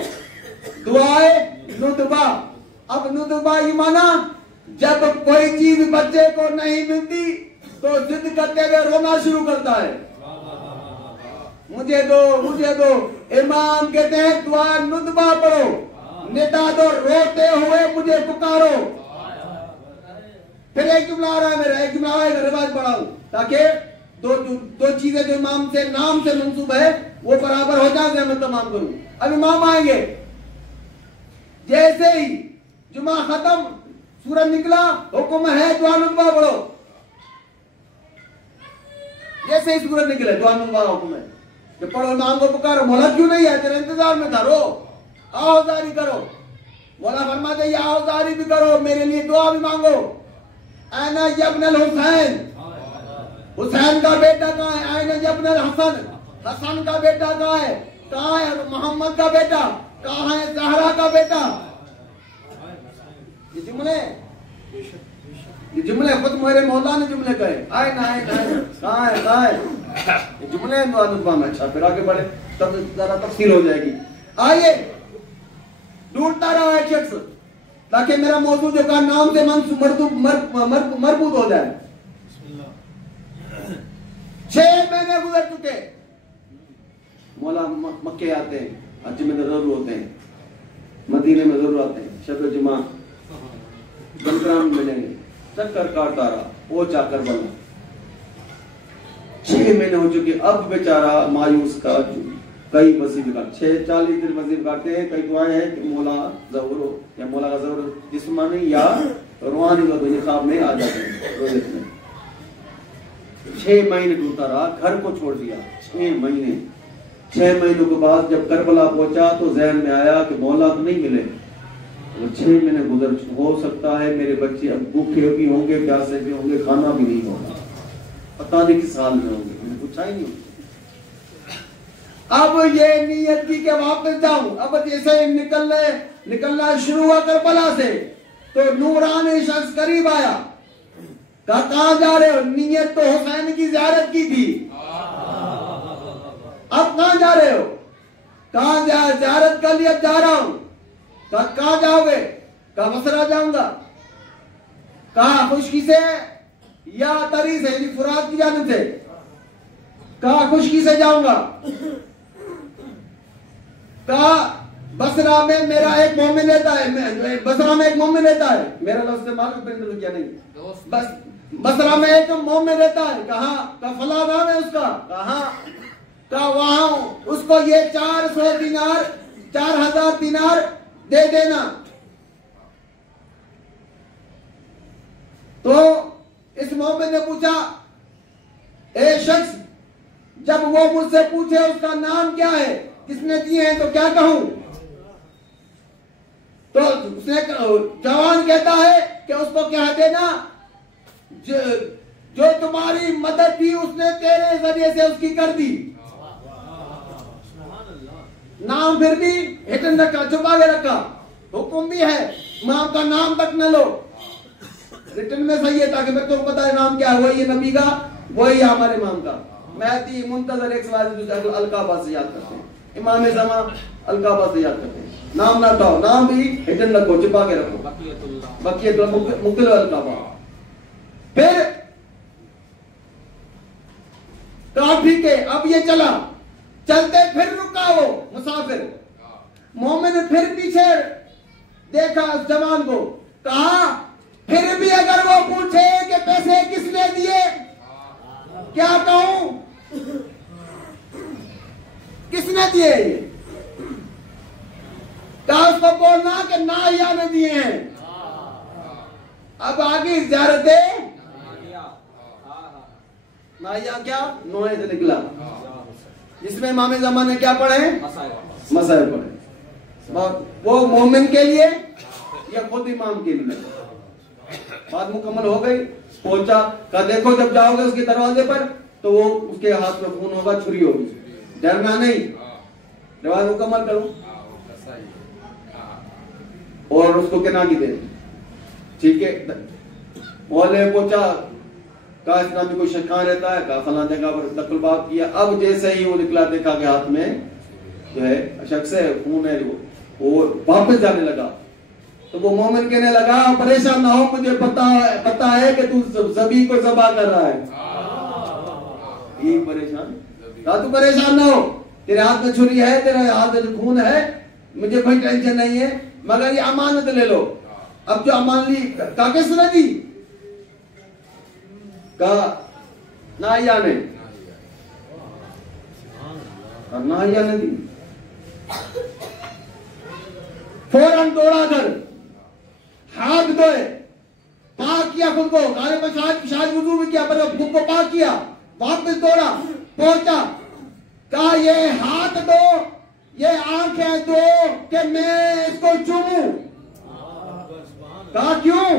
दुआए नुतबा। अब नुतबा ये माना जब कोई चीज बच्चे को नहीं मिलती तो जिद करते हुए रोना शुरू करता है, मुझे दो मुझे दो। इमाम कहते हैं दुआ नुतबा पढ़ो, निदा दो, रोते हुए मुझे पुकारो। फिर एक जुमला आ रहा है मेरा, एक जुमला आएगा, रिवाज पढ़ाऊं ताकि दो चीजें जो इमाम से नाम से मंसूब है वो बराबर हो जाए, मैं तमाम करूं। अब इमाम आएंगे, जैसे ही जुमा खत्म, सूरज निकला, हुक्म है दुआ नुतबा पढ़ो। जैसे ही सूरज निकले दुआ नुतबा हुक्म है कि पढ़ो, इमाम को पुकारो। मौला क्यों नहीं है? तेरे इंतजार में था, रो, आओजारी करो। मौला फरमाते ये आओजारी भी करो, मेरे लिए दुआ भी मांगो। आना यब्नल हुसैन, हुसैन का बेटा कहाँ है? आना यब्नल हसन, हसन का बेटा कहाँ है? कहाँ है मोहम्मद का बेटा? कहाँ है ज़हरा का बेटा? ये जुमले खुद मेरे मौला ने जुमले कहे। आए ना आए ना, कहाँ है? ये जुमले में। अच्छा फिर आगे बढ़े, तब जरा तफसील हो जाएगी। आइए, ढूंढता रहा एक शख्स ताकि मेरा मौजूद जो का नाम से मरबूत हो जाए। 6 महीने गुजर चुके। मौला मक्के आते हैं, हज में जरूर होते हैं, मदीने में जरूर आते हैं, शब जुमा बनकराम मिलेंगे। चक्कर काटता रहा, वो चाकर बना। 6 महीने हो चुके। अब बेचारा मायूस का कई वजीफे का 40 दिन वजीफे काटते हैं। कई दुआएं हैं कि मौला ज़हूर हो या मौला का ज़हूर जिस्मानी या रूहानी का तो ख्वाब में आ जाते हैं रोज़े में। 6 महीने ढूंढता रहा, घर को छोड़ दिया। 6 महीने। 6 महीनों के बाद जब करबला पहुंचा तो जहन में आया कि मौला तो नहीं मिले। वो 6 महीने गुजर, हो सकता है मेरे बच्चे अब भूखे भी होंगे, प्यासे भी होंगे, खाना भी नहीं होगा, पता नहीं किस हाल में होंगे। मैंने पूछा ही नहीं। अब ये नीयत की कि वापस जाऊं। अब जैसे निकलना शुरू हुआ करबला से तो नूरानी शख्स करीब आया। कहाँ जा रहे हो? नीयत तो हुसैन की ज़ियारत की थी, अब कहाँ जा रहे हो? कहाँ ज़ियारत कर ली, अब जा रहा हूं। कहाँ जाओगे? कहाँ बसरा जाऊंगा। कहाँ खुशकी से या तरी से, फुरात की जानिब से? कहाँ खुशकी से जाऊंगा। कहा बसरा में मेरा एक मोमिन रहता है, बसरा में एक मोमिन रहता है, मेरा लफ्ज़ से मालूम परिंदे क्या नहीं, बस बसरा में एक मोमिन रहता है। कहा का फला नाम है उसका, कहा का वहां उसको ये 400 दिनार 4000 दिनार दे देना। तो इस मोमिन ने पूछा, ए शख्स, जब वो मुझसे पूछे उसका नाम क्या है, किसने दिए हैं, तो क्या कहूं? तो उसने जवान कहता है कि उसको कह देना जो तुम्हारी मदद थी उसने तेरे जरिए से उसकी कर दी। नाम फिर भी हिडन रखा, छुपा के रखा। हुक्म भी है इमाम का नाम तक न लो, रिटर्न में सही है, ताकि मेरे को पता है नाम क्या है, वही है नबी का, वही है हमारे इमाम का। महदी मुंतजर एक अलकाबा से याद करते हैं, इमाम ज़मा अलकाबा से याद करते हैं। नाम ना उठाओ, नाम भी हिडन रखो, छुपा के रखो, बकियतुल्लाह मुक्तिल अलकाबा। फिर कहा ठीक है, अब ये चला, चलते फिर रुका वो मुसाफिर। मोमिन ने फिर पीछे देखा उस जवान को, कहा फिर भी अगर वो पूछे कि पैसे किसने दिए, क्या कहूं? किसने दिए? कहा उसको बोलना कि नाहिया ने दिए हैं। अब आगे ज़ियारत नाहिया क्या नोए से निकला, जिसमें इमाम ज़मा ने क्या पढ़े? मसाइल पढ़े। वो मोमिन के लिए या खुद इमाम के लिए? बात मुकम्मल हो गई। पहुंचा, कहा देखो जब जाओगे उसके दरवाजे पर तो वो उसके हाथ में खून होगा, छुरी होगी, डरना नहीं, रिवाज मुकम्मल करो और उसको किना की दे। ठीक है, मोहल्ले में पहुंचा, कहा इस नाम में कोई शक्का रहता है, कहा फला जगह पर नकल बात किया। अब जैसे ही वो निकला, देखा के हाथ में जो है शख्स है, खून है, वो वापस जाने लगा। तो वो मोमिन कहने लगा, परेशान ना हो, मुझे पता है कि तू ज़बी को ज़बा कर रहा है। ये परेशान, कहा तू परेशान ना हो, तेरे हाथ में छुरी है, तेरे हाथ में खून है, मुझे कोई टेंशन नहीं है, मगर ये अमानत ले लो। अब जो अमान ली, काके सुना दी? कहा नाहिया ने, नाहिया ने दी। फौरन दौड़ा कर हाथ धोए, पाक किया खुद को, शायद वुजू भी किया, पर खुद को पाक किया, वापस दौड़ा, पहुंचा, कहा ये हाथ दो, ये आंखें दो कि मैं इसको चूमूं। कहा क्यों?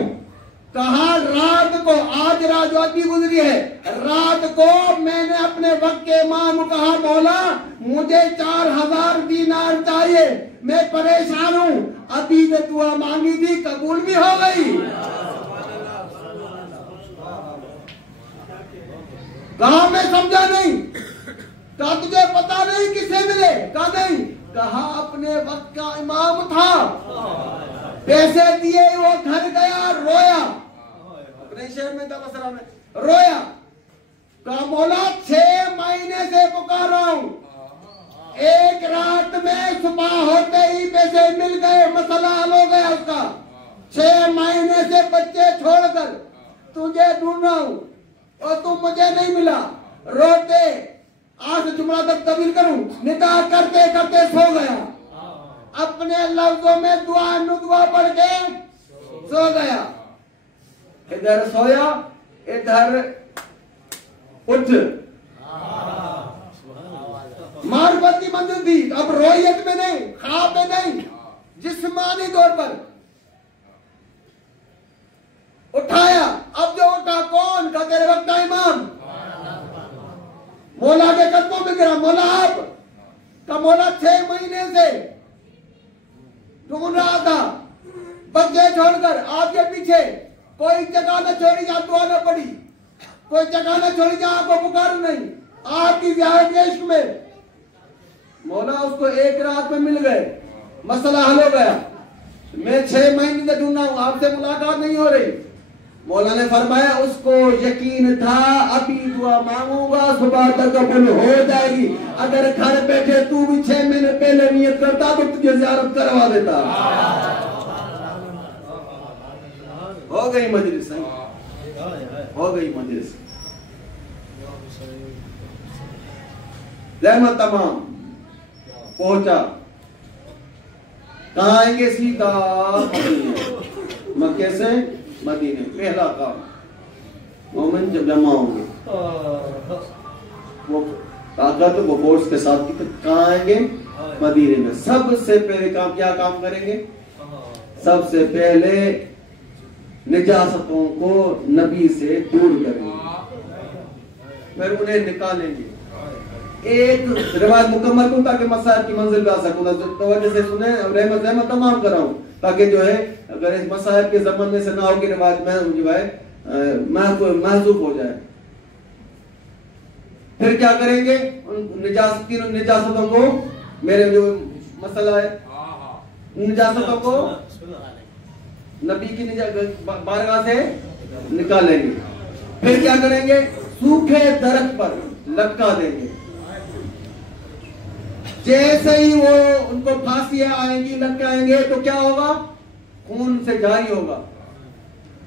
कहा रात को, आज रात जो अभी गुजरी है, रात को मैंने अपने वक्त के इमाम कहा, मौला मुझे 4000 दीनार चाहिए, मैं परेशान हूं, अभी जो दुआ मांगी थी कबूल भी हो गई। कहा मैं समझा नहीं। कहा तुझे पता नहीं किसे मिले? कहा नहीं। कहा अपने वक्त का इमाम था, पैसे दिए, वो घर गया, रोया, अपने शहर में था बसरा में, रोया। कहा मौला 6 महीने से पुकार रहा हूं, एक रात में सुबह होते ही पैसे मिल गए, मसला हल हो गया उसका। 6 महीने से बच्चे छोड़कर तुझे ढूंढ रहा हूं और तू मुझे नहीं मिला। रोते, आज जुमला तक तब्दील करूं, निकाह करते करते सो गया, अपने लफ्जों में दुआ पढ़ के सो गया। इधर सोया, इधर उठ, मार्फत की मंजिल थी। अब रोयत में नहीं, ख्वाब में नहीं, जिस्मानी तौर पर उठाया। अब जो उठा कौन? का तेरे वक्त का इमाम। मौला के कदमों में गिरा, मौला आप का। मौला 6 महीने से ढूंढ रहा था, बच्चे छोड़कर आपके पीछे, कोई जगह न छोड़ी जहाँ दुआ न पड़ी, कोई जगह न छोड़ी जहाँ आपको पुकार नहीं। आपकी ज़ियारत के इश्क में मौला उसको एक रात में मिल गए, मसला हल हो गया। मैं 6 महीने से ढूंढ रहा हूं, आपसे मुलाकात नहीं हो रही। मौला ने फरमाया उसको यकीन था अभी दुआ मांगूंगा सुबह तक कबूल हो जाएगी। अगर घर बैठे तू भी 6 महीने पहले नियत करता तो तुझे ज़ियारत करवा देता। हो गई मजलिस, हो गई मजलिस, रहमत तमाम पहुंचा। कहाँ आएंगे? सीधा मक्के से मदीने, पहला काम। मोमिन जब जमा होंगे वो ताकत वो फोर्स के साथ कहाँ आएंगे? मदीने में। सबसे पहले काम क्या काम करेंगे? सबसे पहले निजासतों को नबी से दूर करेंगे, फिर उन्हें निकालेंगे। एक रिवायत मुकम्मल करूं ताकि मसाइल की मंजिल पे आ सकूं, तवज्जो से सुने, रहमत रहमत तमाम कराऊं ताकि जो है अगर इस मसाइल के जमाने से ना हो कि रिवायत में जो है महसूब हो जाए। फिर क्या करेंगे? उन निजासतों को, मेरे जो मसला है निजासतों को नबी की बारगाह से निकालेंगे। फिर क्या करेंगे? सूखे दरख्त पर लटका देंगे। जैसे ही वो उनको फांसियां आएंगी, लटकाएंगे तो क्या होगा? खून से जारी होगा।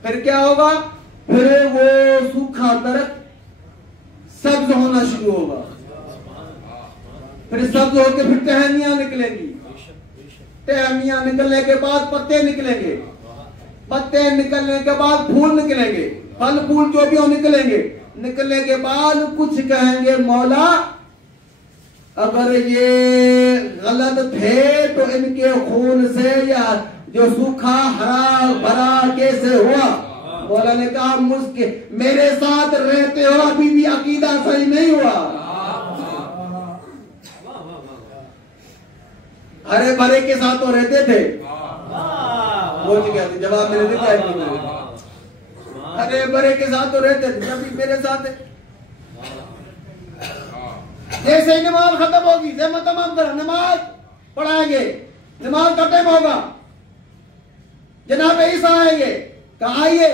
फिर क्या होगा? फिर वो सूखा दरख्त सब्ज होना शुरू होगा। फिर सब्ज होकर फिर टहनियां निकलेंगी। टहनियां निकलने के बाद पत्ते निकलेंगे। पत्ते निकलने के बाद फूल निकलेंगे। फल फूल जो भी हो निकलेंगे। निकलने के बाद कुछ कहेंगे मौला अगर ये गलत थे तो इनके खून से या जो सूखा हरा भरा कैसे हुआ? मौला ने कहा मुझके मेरे साथ रहते हो अभी भी अकीदा सही नहीं हुआ। हरे भरे के साथ तो रहते थे, बोल गया जवाब मेरे देते। हरे भरे के साथ तो रहते थे, अभी मेरे साथ जैसे ही नमाज खत्म होगी, जमा तमाम करा नमाज पढ़ाएंगे, नमाज का टाइम होगा, जनाब ईसा आएंगे, कहा आइए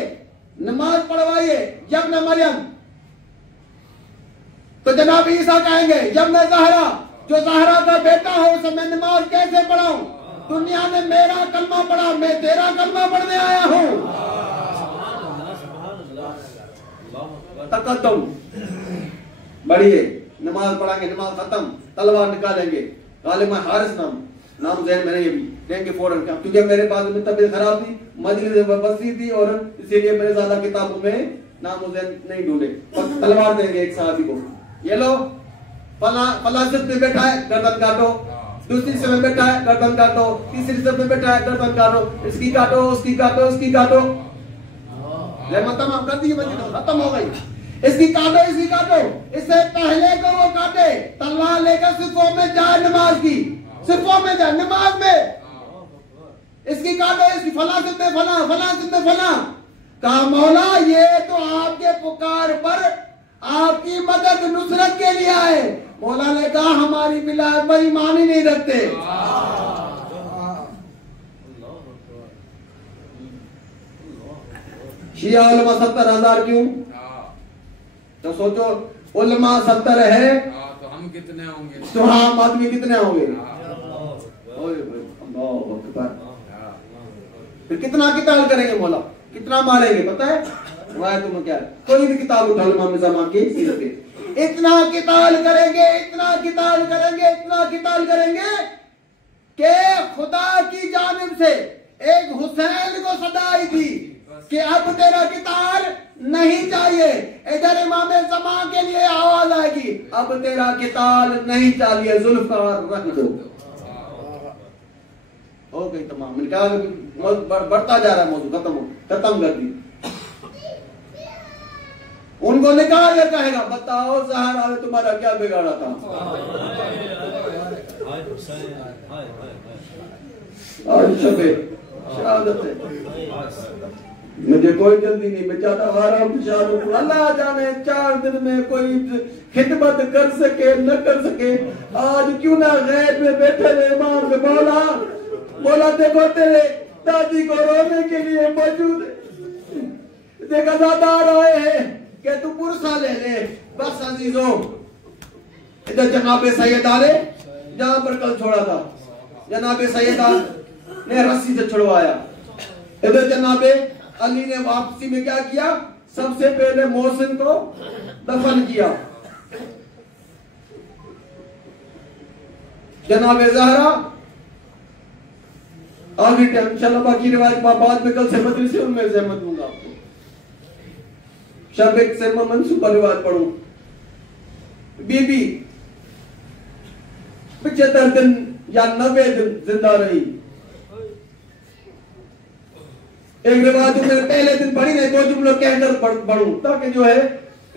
नमाज पढ़वाइए यब्न मरियम। तो जनाब ईसा कहेंगे यब्न ज़हरा, जो ज़हरा का बेटा हो उसे मैं नमाज कैसे पढ़ाऊं? दुनिया ने मेरा कलमा पढ़ा, मैं तेरा कलमा पढ़ने आया हूं। तकद्दुम बढ़िए, नमाज पढ़ाएंगे, नमाज खत्म, तलवार निकालेंगे, गालिब हारिस नाम जहन में नहीं देंगे फौरन, क्योंकि मेरे पास में तबीयत खराब थी, मजलिस बस्ती थी और इसीलिए मैंने ज्यादा किताबों में नाम जहन नहीं ढूंढे। तलवार देंगे एक साहबी को, ये लो फला सिर पे बैठा है गर्दन काटो, दूसरी सिर में बैठा है गर्दन काटो, तीसरी सिर में बैठा है गर्दन काटो, इसकी काटो उसकी काटो उसकी काटो। तमाम कर दी, खत्म हो गई। इसकी काटो इसकी काटो। इससे पहले को वो काटे, तलवार लेकर सिर्फों में जाए नमाज की, सिर्फों में जाए नमाज में। इसकी काटो इसकी फला सिर में फला, फला सिर में फला। कहा मौला ये तो आपके पुकार पर आपकी मदद नुसरत के लिए आए। मौला ने कहा हमारी विलायत पर ईमान ही नहीं रखते। शिया उलमा 70,000 क्यों? तो सोचो उलमा 70 है तो हम कितने होंगे? तो हम आदमी कितने होंगे? फिर कितना किताल करेंगे मौला, कितना मारेंगे पता है? तुम्हें क्या है? कोई भी किताब उठा लो जमा की सीरत पे, इतना किताल करेंगे, इतना किताल करेंगे, इतना किताल करेंगे कि खुदा की जानिब से एक हुसैन को सदा आई थी कि अब तेरा किताल नहीं चाहिए। इधर इमाम जमा के लिए आवाज आएगी अब तेरा किताल नहीं चाहिए, जुल्फकार रख दो। हो गई तमाम, बढ़ता जा रहा है मौजूद, खत्म कर दी। उनको निकाल के कहेगा बताओ ज़हरा ने तुम्हारा क्या बिगाड़ा था? और शबे शहादत है, मुझे कोई जल्दी नहीं, मैं चाहता आराम से शादी करूं। अल्लाह जाने 4 दिन में कोई खिदमत कर सके न कर सके। आज क्यों ना गैब में बैठे रहे इमाम के बोला देखो तेरे दादी को रोने के लिए मौजूद है, देखा दादा आ रहे हैं कि तू पुरसा ले ले। बस अजीजों, इधर जनाबे सैयद आले जहां पर कल छोड़ा था, जनाबे सैयद ने रस्सी से छुड़वाया। इधर जनाबे अली ने वापसी में क्या किया, सबसे पहले मोहसिन को दफन किया। जनाबे जहरा आगे टाइम इंशाल्लाह बाकी रिवायत बाद में कल से मदरसे से उनमें जहमत दूंगा आपको। शब एक से मंसूबा रिवायत पढ़ूं। बीबी 75 दिन या 90 दिन जिंदा रही। एक रिवायत मैंने पहले दिन पढ़ी नहीं, 2 जुमलों कहकर पढ़ूं ताकि जो है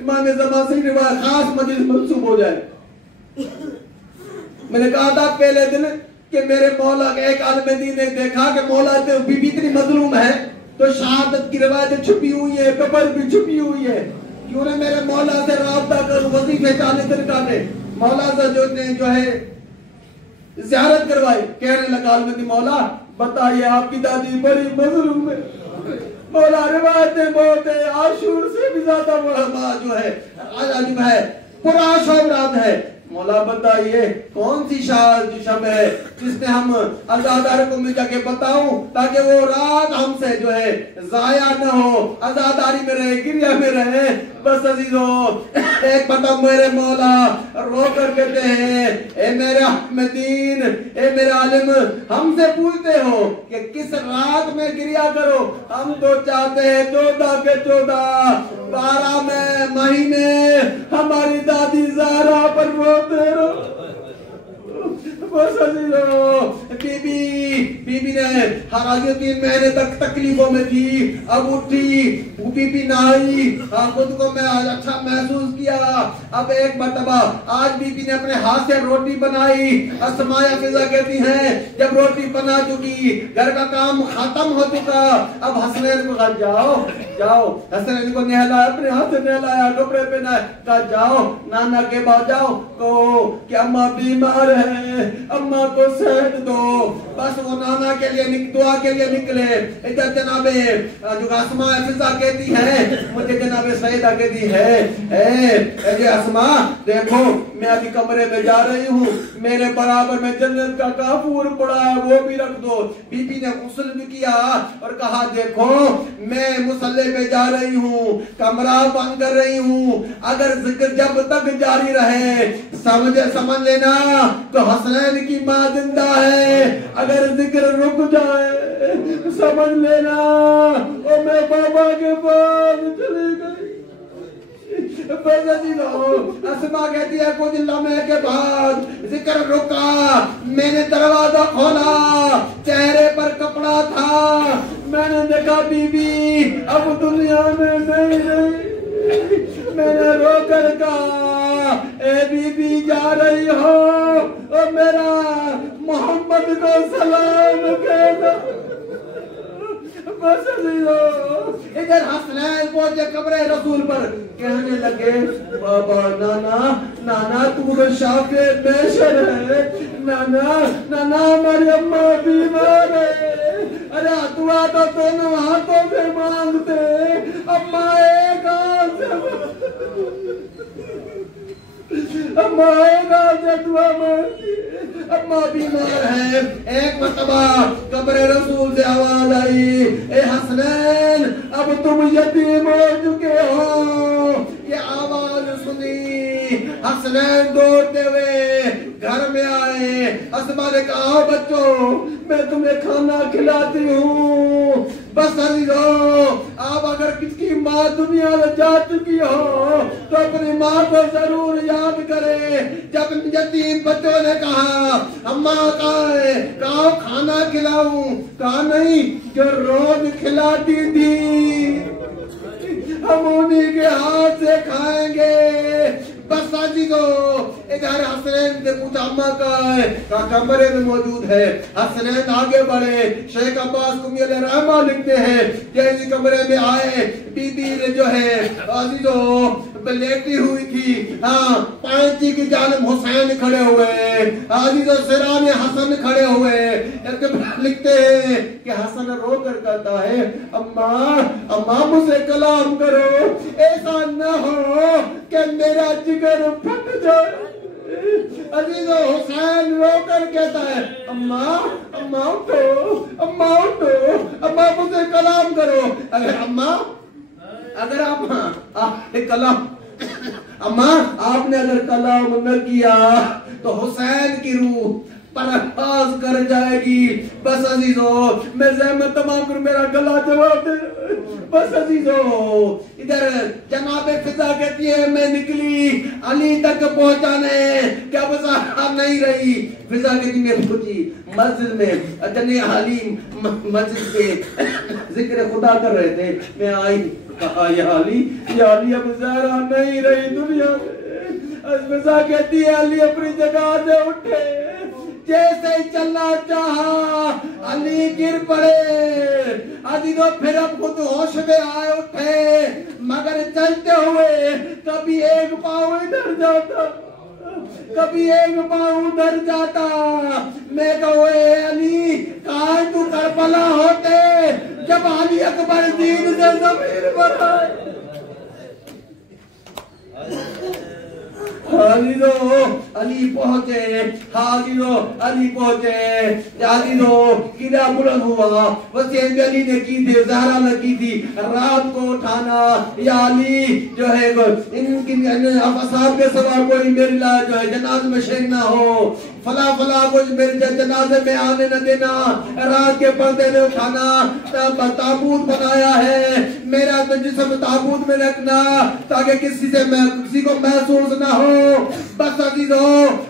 इमाम ज़मा से रिवायत खास मजलिस मंसूब हो जाए। मैंने कहा था पहले दिन कि मेरे मौला के एक आलिम दीन ने देखा कि मौला तो बीबी इतनी मजलूम है तो शहादत की रिवायतें छुपी हुई है, कब्र भी छुपी हुई है, क्यों ना मेरे मौला से राब्ता कर वजीफे 40 दिन काटे। मौला से जो है ज़ियारत करवाई। कहने लगा आलिम दीन, मौला बताइए आपकी दादी बड़ी मजलूम है। मौला रिवायतें बहुत है, आशूर से भी ज्यादा जो है अजीब है, पूरा शौरात है। मौला बताइए कौन सी शब है जिसने हम अज़ादार को मिल जाके बताऊं ताकि वो रात हमसे जो है जाया न हो, अज़ादारी में रहे, गिरिया में रहे। बस अजीजों एक बता मेरे मौला रो कर कहते हैं, ए मेरे अहमदीन, ए मेरे आलिम, हमसे पूछते हो कि किस रात में गिरिया करो, हम तो चाहते हैं 14 के 14 12 में महीने हमारी दादी ज़हरा पर रोते रहो। बस बीबी ने हालांकि 3 महीने तक तकलीफों में थी, अब उठी, बीबी नहाई, खुद को मैं अच्छा महसूस किया। अब एक मर्तबा आज बीबी ने अपने हाथ से रोटी बनाई। अस्माया फिजा कहती हैं जब रोटी बना चुकी, घर का काम खत्म हो चुका, अब हसनैन को कहा जाओ। हसनैन को नहलाया, अपने हाथ से नहलाया, कपड़े पहनाए, कहा जाओ नाना के पास जाओ को कि अम्मा बीमार है, अम्मा को सेहत दो। बस वो नाना के लिए दुआ के लिए निकले। इधर जनाबे जो अस्मा फिजा कहती है, मुझे जनाबे सैयदा कहती है ये अस्मा देखो मैं अभी कमरे में जा रही हूँ, मेरे बराबर में जन्नत का काफूर पड़ा है, वो भी रख दो। बीबी ने गुस्ल भी किया और कहा देखो मैं मुसल्ले पे जा रही हूँ, कमरा बंद कर रही हूँ, अगर जिक्र जब तक जारी रहे समझ लेना तो हसनैन की माँ जिंदा है, अगर जिक्र रुक जाए समझ लेना और मैं बाबा के पास चली गई। अस्मा कहती है कुछ लम्हे के बाद जिक्र रुका, मैंने दरवाजा खोला, चेहरे पर कपड़ा था, मैंने देखा बीबी अब दुनिया में नहीं रही। मैंने रोकर कहा ए बीबी जा रही हो और मेरा मोहम्मद को सलाम कहना। इधर हसनैन पहुंचे कब्र रसूल पर, कहने लगे बाबा नाना तू तो शाफ़े बेशर है, नाना हमारी अम्मा बीमार है। अरे दुआ तो दोनों हाथों से मांगते, अम्मा एक हाथ से दुआ मांगती, अम्मा बीमार है। एक मरतबा कब्र रसूल से आवाज आई, ए हसनैन अब तुम यतीम हो चुके हो। ये आवाज सुनी, हसनैन दौड़ते हुए घर में आए। अस्मा ने कहा बच्चों मैं तुम्हें खाना खिलाती हूँ। बस आप अगर किसकी माँ दुनिया में जा चुकी हो तो अपनी माँ को जरूर याद करें। जब यतीम बच्चों ने कहा अम्मा कहाँ है, कहा खाना खिलाऊं, कहा नहीं जो रोज खिलाती थी हम उन्हीं के हाथ से खाएंगे। बस अजीजो इधर हसनैन से पूछा अम्मा का है, कहा कमरे में मौजूद है। हसनैन आगे बढ़े, शेख अब्बास कुमी रहमा लिखते हैं जैसे कमरे में आए, बीबी जो है अजीजो लेटी हुई थी, हाँ पांची की जानिब हुसैन खड़े हुए, अजीजो सिराने हसन खड़े हुए। लिखते हैं कि हसन रो कर कहता है अम्मा अम्मा मुझसे कलाम करो, ऐसा न हो कि मेरा जिगर फट जाए। अजीजो हुसैन रो कर कहता है अम्मा अम्मा उठो, अम्मा उठो, अम्मा मुझसे कलाम करो। अगर आप कलाम अम्मा आपने अगर कलाम न किया तो हुसैन की रूह परवाज़ कर जाएगी। बस अजीजो मैं ज़हमत तमाम कर मेरा गला जवाब दे। बस अजीजो इधर जनाबे फिजा कहती है मैं निकली अली तक पहुंचाने, क्या बस नहीं रही। फिजा कहती मैं पहुंची मस्जिद में, जने हलीम मस्जिद पे जिक्र खुदा कर रहे थे, मैं आई, कहा या अली अब ज़हरा नहीं रही दुनिया में। फिजा कहती है अली अपनी जगह से उठे, जैसे ही चलना चाहा अली गिर पड़े। अजीजों फिर अब खुद होश में आए उठे, मगर चलते हुए कभी एक पाँव इधर जाता, कभी एक पाँव उधर जाता। मैं कहे अली कहा तू करबला होते जब अली अकबर दीन से जमीन पर आए। अली पहुंचे, अली पहुंचे, किला बुलंद हुआ। वसीयत अली ने की थी, ज़हरा ने की थी, रात को उठाना या अली जो है इनकी असाब के सवा कोई मेरे लिए जो है जनाज़े में शरीक ना हो, फला फला कुछ मेरे जनाजे में आने न देना, रात के पर्दे में उठाना, ताबूत बनाया है मेरा तो जिस्म ताबूत में रखना ताकि किसी को महसूस ना हो। बस अजीजो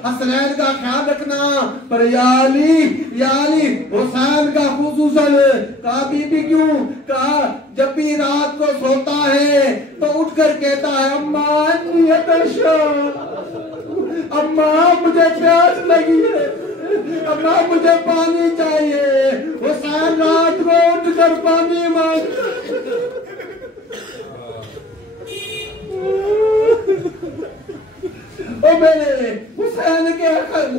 हसनैन का ख्याल रखना, पर या अली हुसैन का खुसूसन। कहा बीबी क्यों? कहा जब भी रात को सोता है तो उठकर कहता है अम्मा अम्मा मुझे प्यास लगी है, अम्मा मुझे पानी चाहिए। हुसैन रात को उठकर पानी मांग। ओ मेरे हुसैन के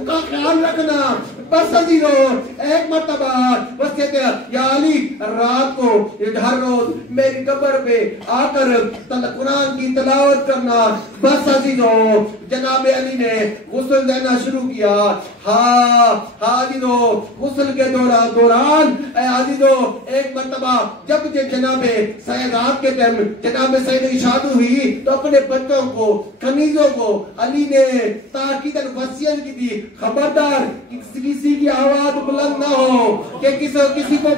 का ख्याल रखना। बस अजीजो एक मर्तबा बस कहते हैं या अली रात को हर रोज मेरी कब्र पे आकर कुरान की तिलावत करना। बस अजीजो जनाब अली ने गुस्ल देना शुरू किया। हाँ अजीजो गुस्ल के दौरान अजीजो एक मर्तबा जब जनाबे सैयदात के टाइम जनाबे सैयद की शादी हुई तो अपने बच्चों को कनीजों को अली ने ताकीदन वसीयत की थी, खबरदार किसी की आवाज बुलंद ना हो कि किसी को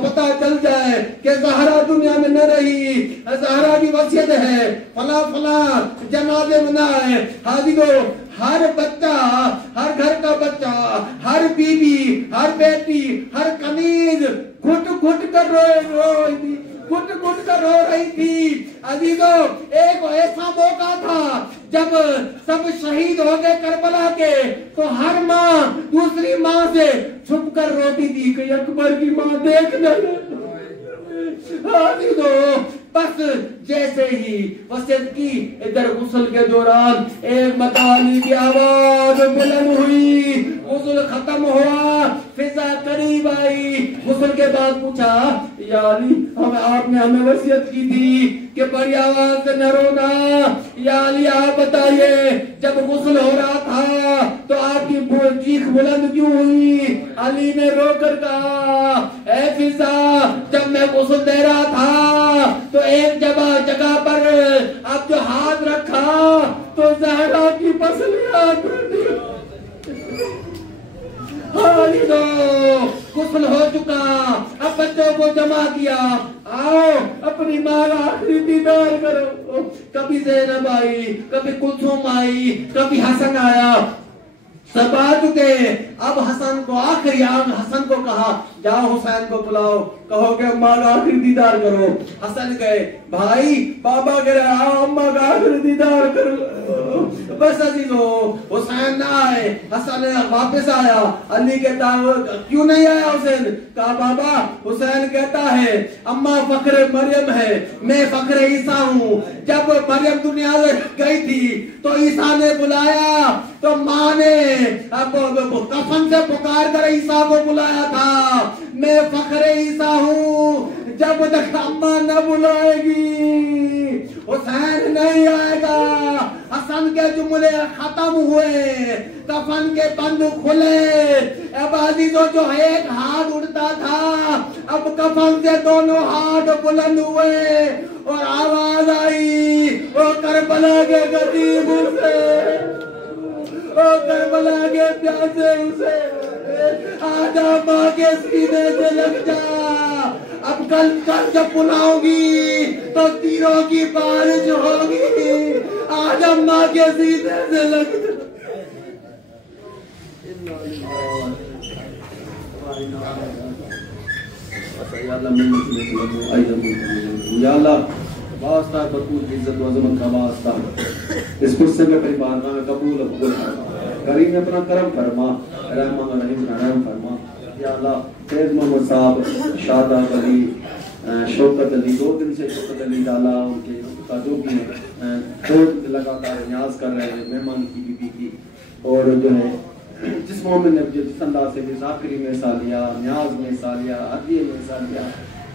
पता चल जाए कि ज़हरा दुनिया में न रही, ज़हरा की वसीयत है, फला फला जनाजे में ना है। हाजिरो हर बच्चा, हर घर का बच्चा, हर बीबी, हर बेटी, हर कनीज घुट घुट कर रो रही थी। अजीजों एक ऐसा मौका था जब सब शहीद हो गए करबला के, तो हर माँ दूसरी माँ से छुप कर रोती थी कि अकबर की माँ देख ले। बस जैसे ही वसीयत की इधर गुस्ल के दौरान एक मताली की आवाज बुलंद हुई, गुस्ल खत्म हुआ, फिजा करीब आई। गुस्ल के बाद पूछा या अली आपने हमें वसीयत की थी कि बड़ी आवाज से न रोना। या अली आप बताइए जब गुस्ल हो रहा था तो आपकी चीख बुलंद क्यों हुई? अली ने रोकर कहा ऐ फिजा जब मैं गुस्ल दे रहा था तो एक जगह पर आप जो हाथ रखा तो ज़हरा की पसलियां गुस्ल हो चुका। अब बच्चों को जमा किया, आओ अपनी माँ का आखिरी दीदार करो। कभी ज़ैनब आई, कभी कुलथुम आई, कभी हसन आया। सब आ चुके। अब हसन को आखिरी हसन को कहा जाओ हुसैन को बुलाओ, कहो कि अम्मा का आखिरी दीदार करो। हसन गए, भाई बाबा कह रहे आओ अम्मा का आखिरी दीदार करो। बस अजीजो हुसैन ना आए, हसन वापस आया। अली कहता क्यों नहीं आया हुसैन? कहा बाबा हुसैन कहता है अम्मा फख्र मरियम है, मैं फख्र ईसा हूँ। जब मरियम दुनिया में गई थी तो ईसा ने बुलाया, तो माँ ने कफन से पुकार कर ईसा को बुलाया था। मैं फख्र ईसा हूँ, जब तक अम्मा न बुलाएगी हुसैन नहीं आएगा। हसन के जुमले खत्म हुए, कफन के बंद खुले। अब अजीजों जो एक हाथ उड़ता था, अब कफन से दोनों हाथ बुलंद हुए और आवाज आई ओ करबला के गरीब से, ओ करबला के प्यासे उसे, आजा माँ के सीने से लग जा। अब कल जब बुलाओगी तो तीरों की बारिश होगी, आज अम्मा के सीने से लग जा। वास्ता बतूल की इज्जत व अज़मत का वास्ता, इस कुर्सी में अपनी बारगाह में कबूल फरमा। करीम ने अपना करम फरमा, रहमान व रहीम का रहम फरमा। या अल्लाह फैज मोहम्मद साहब, शादाब अली, शौकत अली, 2 दिन से शौकत अली डाला उनके का जो भी दो लगातार न्याज कर रहे हैं मेहमान की बीबी की, और जो है जिस मोमिन ने जिस अंदाज से जिस आखिरी में हिस्सा लिया, न्याज में हिस्सा लिया, अदिये में हिस्सा लिया,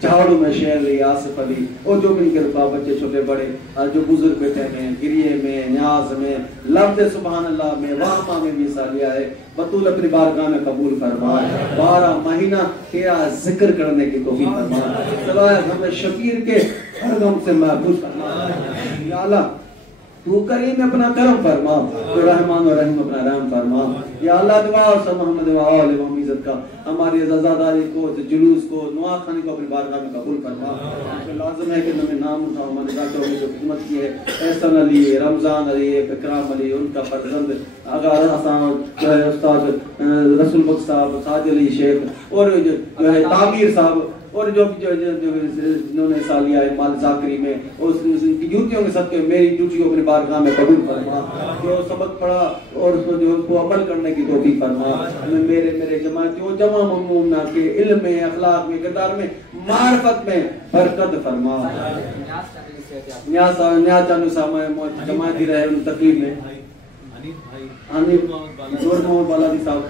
झाड़ू में शेर रही आसिफ अली, और जो भी इनके रुपा बच्चे छोटे बड़े जो बुजुर्ग बैठे हैं, गिरिये में, न्याज में, लफ्ज़ सुभान अल्लाह में, वाहमा में भी हिस्सा लिया है। बतूल अपनी बारगाह में कबूल फरमा। 12 महीना तेरा जिक्र करने की तौफीक फरमा। सलाह हमें शबीर के हर गम से महफूज फरमा। या अल्लाह तू करीम अपना करम फरमा, तो रहमान और रहीम अपना रहम फरमा। या अल्लाह दुआ और सब मोहम्मद व आले मोहम्मद इज्जत का हमारी अज़ादारी को, जुलूस को, नुआ खानी को अपनी बारगाह में कबूल फरमा। तो लाज़िम है कि हमें नाम उठाओ, मैंने जाकर जो खिदमत की है, एहसन अली, रमजान अली, इकराम अली, उनका फर्जंद अगर हसन जो है उस्ताद रसूल बख्श साहब, साजिद अली शेख, और जो है तामीर साहब, और जो जिन्होंने हिस्सा लिया है माल जाकरी में, उनकी ड्यूटियों के सदके मेरी ड्यूटी को अपनी बारगाह में कबूल फरमा। जो सबक पढ़ा और जो उसको अमल करने की तौफीक फरमा। मेरे जमातियों जमा ममूना के इल्म में, अखलाक में, किरदार में, मार्फत में बरकत फरमा। न्याज चानू साहब जमाती रहे उन तकलीफ में, हनीफ मोहम्मद बालाजी साहब,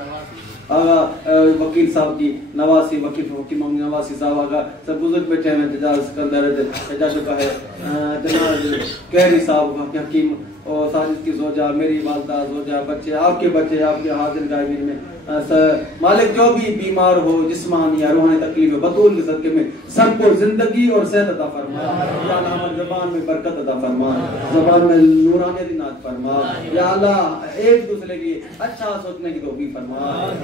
वकील साहब की नवासी, वकील मोहम्मद नवासी साहब आगा, सब बुजुर्ग बैठे हैं, जजाज सिकंदर जा चुका है, जनाब कहरी साहब हकीम, और साजिद की जोजा, मेरी वालदा जोजा, बच्चे आपके हाजिर गायबीन में, मालिक जो भी बीमार हो जिस्मानी या रूहानी तकलीफ है, बतूल के सदके में सबको जिंदगी और सेहत अता फरमा। या अल्लाह हमारी ज़बान में बरकत अता फरमा, ज़बान में नूरानियत इनात फरमा। या अल्लाह एक दूसरे की अच्छा सोचने की तौफीक फरमा,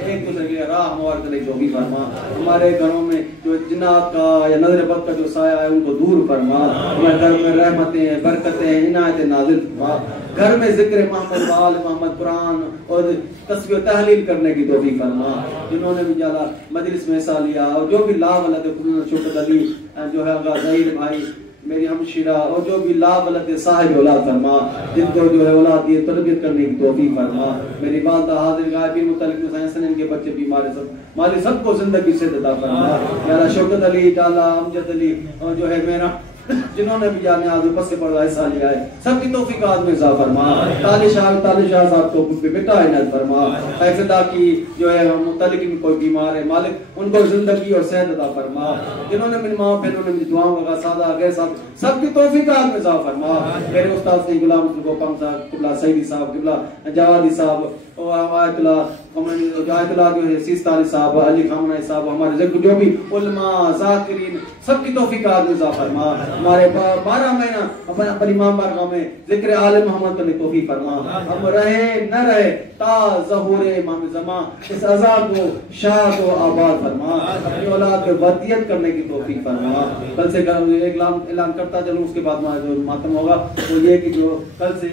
एक दूसरे की राह हमवार करने की तौफीक फरमा। हमारे घरों में जो जिन्नात का या नजर बद का जो साया है उनको दूर फरमा। हमारे घर में रहमतें, बरकतें, इनायतें नाज़िल फरमा। घर में जिक्र मोहम्मद वाल मोहम्मद कुरान और तस्बीह तहलील करने की तौफीक फरमा। जिन्होंने भी ज्यादा मजलिस में हिस्सा लिया, और जो भी लावलद शौकत अली जो है ज़हीर भाई, मेरी हमशीरा, और जो भी लावलद साहिब औलाद फरमा, जिनको जो है औलाद दिए तरबियत करने की तौफीक फरमा। मेरी वालदा हाजिर गायबी मुतल्लिक हुसैन, इनके बच्चे बीमार सब मालिक सबको जिंदगी से अता फरमा। या शौकत अली, टाला अमजद अली, और जो है मेरा जिन्होंने भी जाने आज ऊपर से पढ़ा हिस्सा लिया है, सबकी तौफीकात में इज़ाफ़ा फरमा। तालिशाह साहब को बेटा इनायत फरमा। हैफिदा की जो है मुतल्लिक में कोई बीमार है, मालिक उनको जिंदगी और सेहत अता फरमा। जिन्होंने मेरी माँ बहनों ने मेरी दुआओं का सादा गैर साहब सबकी तौफीकात में इज़ाफ़ा फरमा। मेरे उस्ताद से गुलाम गोपाल साहब, किबला सईदी साहब, किबला जवादी साहब, और आयतुल्लाह जो है सीस्तानी साहब, अली खामनाई साहब, हमारे जो भी उलमा ज़ाकिरीन सबकी तौफीकात में इज़ाफ़ा फरमा। हमारे 12 महीना अपनी इमाम बारगाह में जिक्र आले मोहम्मद करने की तौफीक फरमा। हम रहे न रहे ता ज़हूरे इमाम ज़मा, इस अज़ाब को शाद व आबाद फरमा। अपनी औलाद पे वसीयत करने की तौफीक फरमा। कल से एक ऐलान करता चलूं, उसके बाद जो मातम होगा वो ये कि जो कल से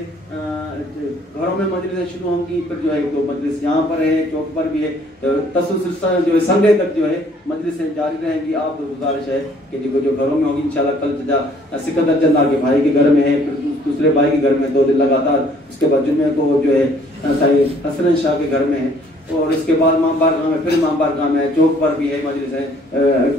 घरों में मजलिसें शुरू होंगी, फिर जो है तो मजलिस यहाँ पर है, चौक पर भी है, तो तसलसल जो है संडे तक जो है मजलिसें जारी रहेंगी। आप तो गुजारिश है कि जो घरों में होगी इंशाल्लाह, कल सिकंदर जन्ना के भाई के घर में है, फिर दूसरे भाई के घर में 2 दिन लगातार, उसके बाद जुम्मे को जो है हसनैन शाह के घर में है, और इसके बाद मामबारगाह में, फिर मामबारगाह में, चौक पर भी है मजलिस है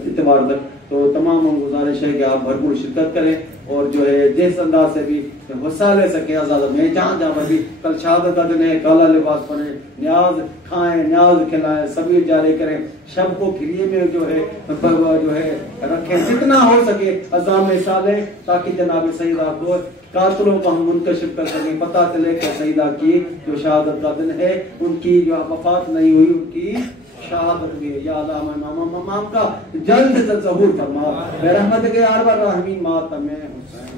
इतवार तक। तो तमाम गुजारिश है कि आप भरपूर शिरकत करें, और जो है जिस अंदाज से भी हिस्सा ले सके आजाद में, जहाँ जहाँ पर भी कल शहादत का दिन है, काला लिबास पहने, न्याज खाएं, न्याज खिलाएं, सबीर जारी करें, शब को खिलिए में जो है रखें, जितना हो सके अज़ाम में हिस्सा लें, ताकि जनाब सईदा को कातलों को हम मुंतशिर कर सकें। पता चले कि सईदा की जो शहादत का दिन है, उनकी जो वफात नहीं हुई, उनकी शहादत भी है। या अल्लाह इमाम का जल्द से जल्द ज़हूर फरमा, रहमत के अरहम राहिमीन मातम हुसैन।